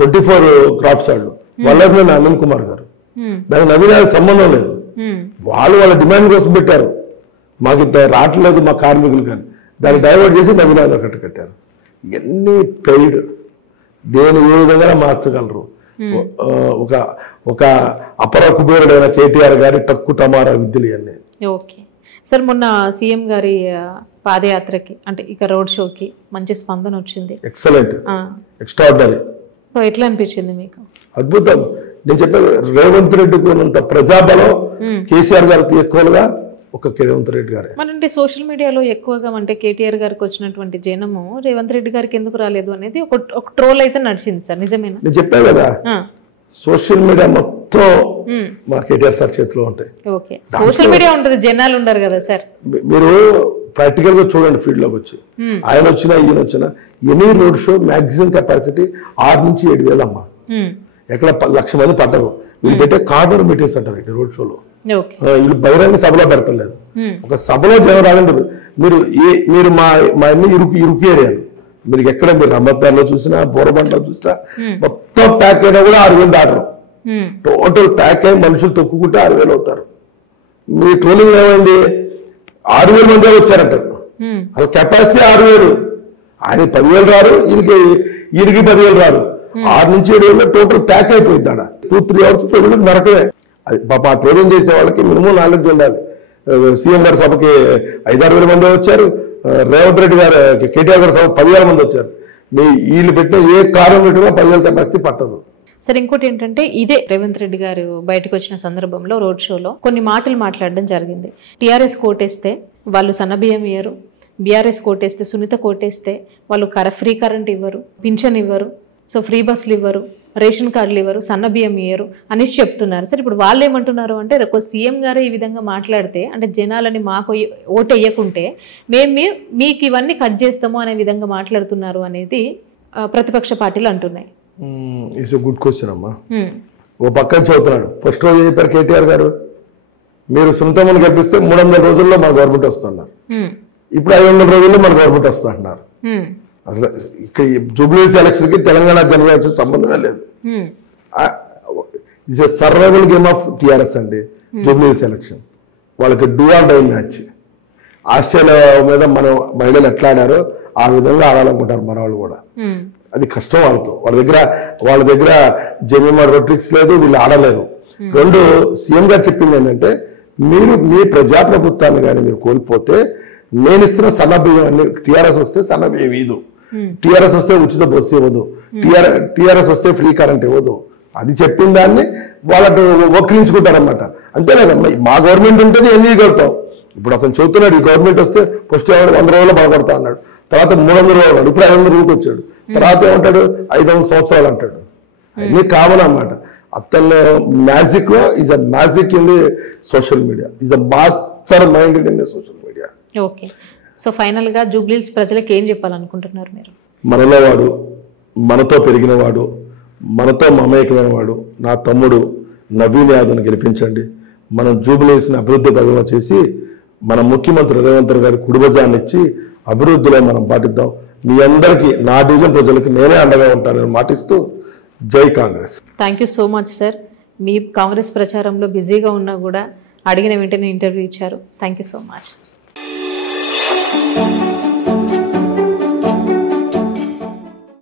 24 క్రాఫ్ట్స్ వాళ్ళు, వాళ్ళ అనిల్ కుమార్ గారు. దానికి నవీన్ యాదవ్ సంబంధం లేదు. వాళ్ళ డిమాండ్ కోసం పెట్టారు, మాకు ఇంత రావట్లేదు మా కార్మికులు కానీ. దాన్ని డైవర్ట్ చేసి నవీన్ యాదవ్ కట్టారు. ఎన్ని పెయిడ్, దేని ఏ విధంగా మార్చగలరు? ఒక అపర కుబేరుడైన కేటీఆర్ గారి టక్కు టమారా విద్యలు అన్నీ. ఓకే సార్, మొన్న సీఎం గారి పాదయాత్రకి అంటే ఇక రోడ్ షోకి మంచి స్పందన వచ్చింది. Excellent, extraordinary. సో ఎట్లా అనిపించింది మీకు? అద్భుతం. నేను చెప్పాను, రేవంత్ రెడ్డికి ఉన్నంత ప్రజాబలం కేసీఆర్ గారికి ఎక్కువగా ఒక రేవంత్ రెడ్డి గారే. అంటే సోషల్ మీడియాలో ఎక్కువగా అంటే కేటీఆర్ గారికి వచ్చినటువంటి జనము రేవంత్ రెడ్డి గారికి ఎందుకు రాలేదు అనేది ఒక ట్రోల్ అయితే నడిచింది సార్, నిజమేనా? నేను చెప్పాను కదా, సోషల్ మీడియా మొత్తం మా కేటీఆర్ సార్ చేతిలో ఉంటాయి. ఓకే, సోషల్ మీడియా ఉంటుంది, జనాలు ఉండరు కదా సార్. మీరు ప్రాక్టికల్ గా చూడండి, ఫీల్డ్ లోకి వచ్చి ఆయన వచ్చినా ఈయన వచ్చినా any road show maximum capacity 6 నుంచి 7,000 అమ్మా. ఎక్కడ 1,00,000 మంది పట్టరు. వీళ్ళు పెట్టే కార్నర్ మీటింగ్స్ అంటారు రోడ్ షోలో. వీళ్ళు బహిరంగ సభలో పెడతలేదు. ఒక సభలో జనం రాలండి. మీరు మా అన్ని ఇరుకు ఏరియాలు, మీరు ఎక్కడ మీరు రమ్మద్దార్లో చూసినా బోరబంటలో చూసినా మొత్తం ప్యాక్ అయినా కూడా 6,000 దాటరు. టోటల్ ప్యాక్ అయి మనుషులు తొక్కుకుంటే 6,000 అవుతారు. మీ ట్రోలింగ్ ఏమైంది? 6,000 మంది వచ్చారంటారు. అసలు కెపాసిటీ 6,000. ఆయన 10,000 రారు, ఈయనకి 10,000 రారు. 6 నుంచి 7,000 టోటల్ ప్యాక్ అయిపోయింది. ఆడ 2-3 అవర్స్ ట్రోలింగ్ నరకమే. అది పాప ట్రోలింగ్ చేసే వాళ్ళకి మినిమం నాలెడ్జ్ ఉండాలి. సీఎం గారి సభకి 5-6,000 మంది వచ్చారు. రేవంత్ రెడ్డి గారు కేటీఆర్ గారి సభ 10,000 మంది వచ్చారు. వీళ్ళు పెట్టిన ఏ కారణం పెట్టినా 10,000 కెపాసిటీ పట్టదు. సరే, ఇంకోటి ఏంటంటే ఇదే రేవంత్ రెడ్డి గారు బయటకు వచ్చిన సందర్భంలో రోడ్ షోలో కొన్ని మాటలు మాట్లాడడం జరిగింది. టీఆర్ఎస్ కోటేస్తే వాళ్ళు సన్నబియ్యం ఇవ్వరు, బీఆర్ఎస్ కోటేస్తే సునీత కోటేస్తే వాళ్ళు ఫ్రీ కరెంట్ ఇవ్వరు, పింఛన్ ఇవ్వరు, సో ఫ్రీ బస్సులు ఇవ్వరు, రేషన్ కార్డులు ఇవ్వరు, సన్న బియ్యం ఇవ్వరు అనేసి చెప్తున్నారు. సరే, ఇప్పుడు వాళ్ళు ఏమంటున్నారు అంటే ఒక సీఎం గారే ఈ విధంగా మాట్లాడితే అంటే జనాలని మాకు ఓటు వేయకుంటే మీకు ఇవన్నీ కట్ చేస్తాము అనే విధంగా మాట్లాడుతున్నారు అనేది ప్రతిపక్ష పార్టీలు అంటున్నాయి. ఇట్స్ ఎ గుడ్ క్వశ్చన్ అమ్మా. ఓ పక్కన చదువుతున్నాడు. ఫస్ట్ రోజు చెప్పారు కేటీఆర్ గారు, మీరు సునీతమ్మని గెలిపిస్తే 300 రోజుల్లో మన గవర్నమెంట్ వస్తున్నారు. ఇప్పుడు 500 రోజుల్లో మన గవర్నమెంట్ వస్తా అంటున్నారు. అసలు ఇక్కడ జూబ్లీస్ ఎలక్షన్ కి తెలంగాణ జనరల్ ఎలక్షన్ సంబంధమే లేదు. It's a survival game of TRS అండి జూబ్లీస్ ఎలక్షన్. వాళ్ళకి do or die match. Australia మీద మనం మహిళలు ఎట్లా ఆడారో ఆ విధంగా ఆడాలనుకుంటారు మన వాళ్ళు కూడా. అది కష్టం వాళ్ళతో. వాళ్ళ దగ్గర జెమిమా రోట్రిక్స్ లేదు, వీళ్ళు ఆడలేరు. 2, సీఎం గారు చెప్పింది ఏంటంటే, మీరు మీ ప్రజాప్రభుత్వాన్ని కానీ మీరు కోల్పోతే నేను ఇస్తున్న సన్న బియ్యం అన్ని టీఆర్ఎస్ వస్తే సన్న బియ్యం ఇవ్వదు, టీఆర్ఎస్ వస్తే ఉచిత బస్సు ఇవ్వదు, టీఆర్ఎస్ వస్తే ఫ్రీ కరెంట్ ఇవ్వదు. అది చెప్పిన దాన్ని వాళ్ళకు వక్రించుకుంటారనమాట. అంతే కదమ్మా, మా గవర్నమెంట్ ఉంటేనే ఎన్ని ఇవ్వగలుగుతాం. ఇప్పుడు అతను చెబుతున్నాడు ఈ గవర్నమెంట్ వస్తే ఫస్ట్ 100 రోజుల్లో బాగుపడతా అన్నాడు, తర్వాత 300 రోజులు, ఇప్పుడు 500 రోజులకు వచ్చాడు, తర్వాత ఏమంటాడు 500 సంవత్సరాలు అంటాడు. అన్నీ కామన్ అన్నమాట. అతను magic is a magic in the social media, is a master mind in the social media. Okay, so final గా జూబ్లీహిల్స్ ప్రజలకు ఏం చెప్పాలనుకుంటున్నారు మీరు? మనలో వాడు, మనతో పెరిగిన వాడు, మనతో మమేకమైన వాడు నా తమ్ముడు నవీన్ యాదవ్ని గెలిపించండి. మనం జూబ్లీహిల్స్ని అభివృద్ధి పదంలో చేసి మన ముఖ్యమంత్రి రేవంత్ రెడ్డి గారి కుడిభుజాన్ని ఇచ్చి అభివృద్ధిలో మనం పాటిద్దాం. మీ అందరికీ, నా డివిజన్ ప్రజలకి నేనే అండగా ఉంటానని మాటిస్తూ జై Congress. Thank you so much sir. మీ కాంగ్రెస్ ప్రచారంలో బిజీగా ఉన్నా కూడా అడిగిన వెంటనే ఇంటర్వ్యూ ఇచ్చారు. Thank you so much.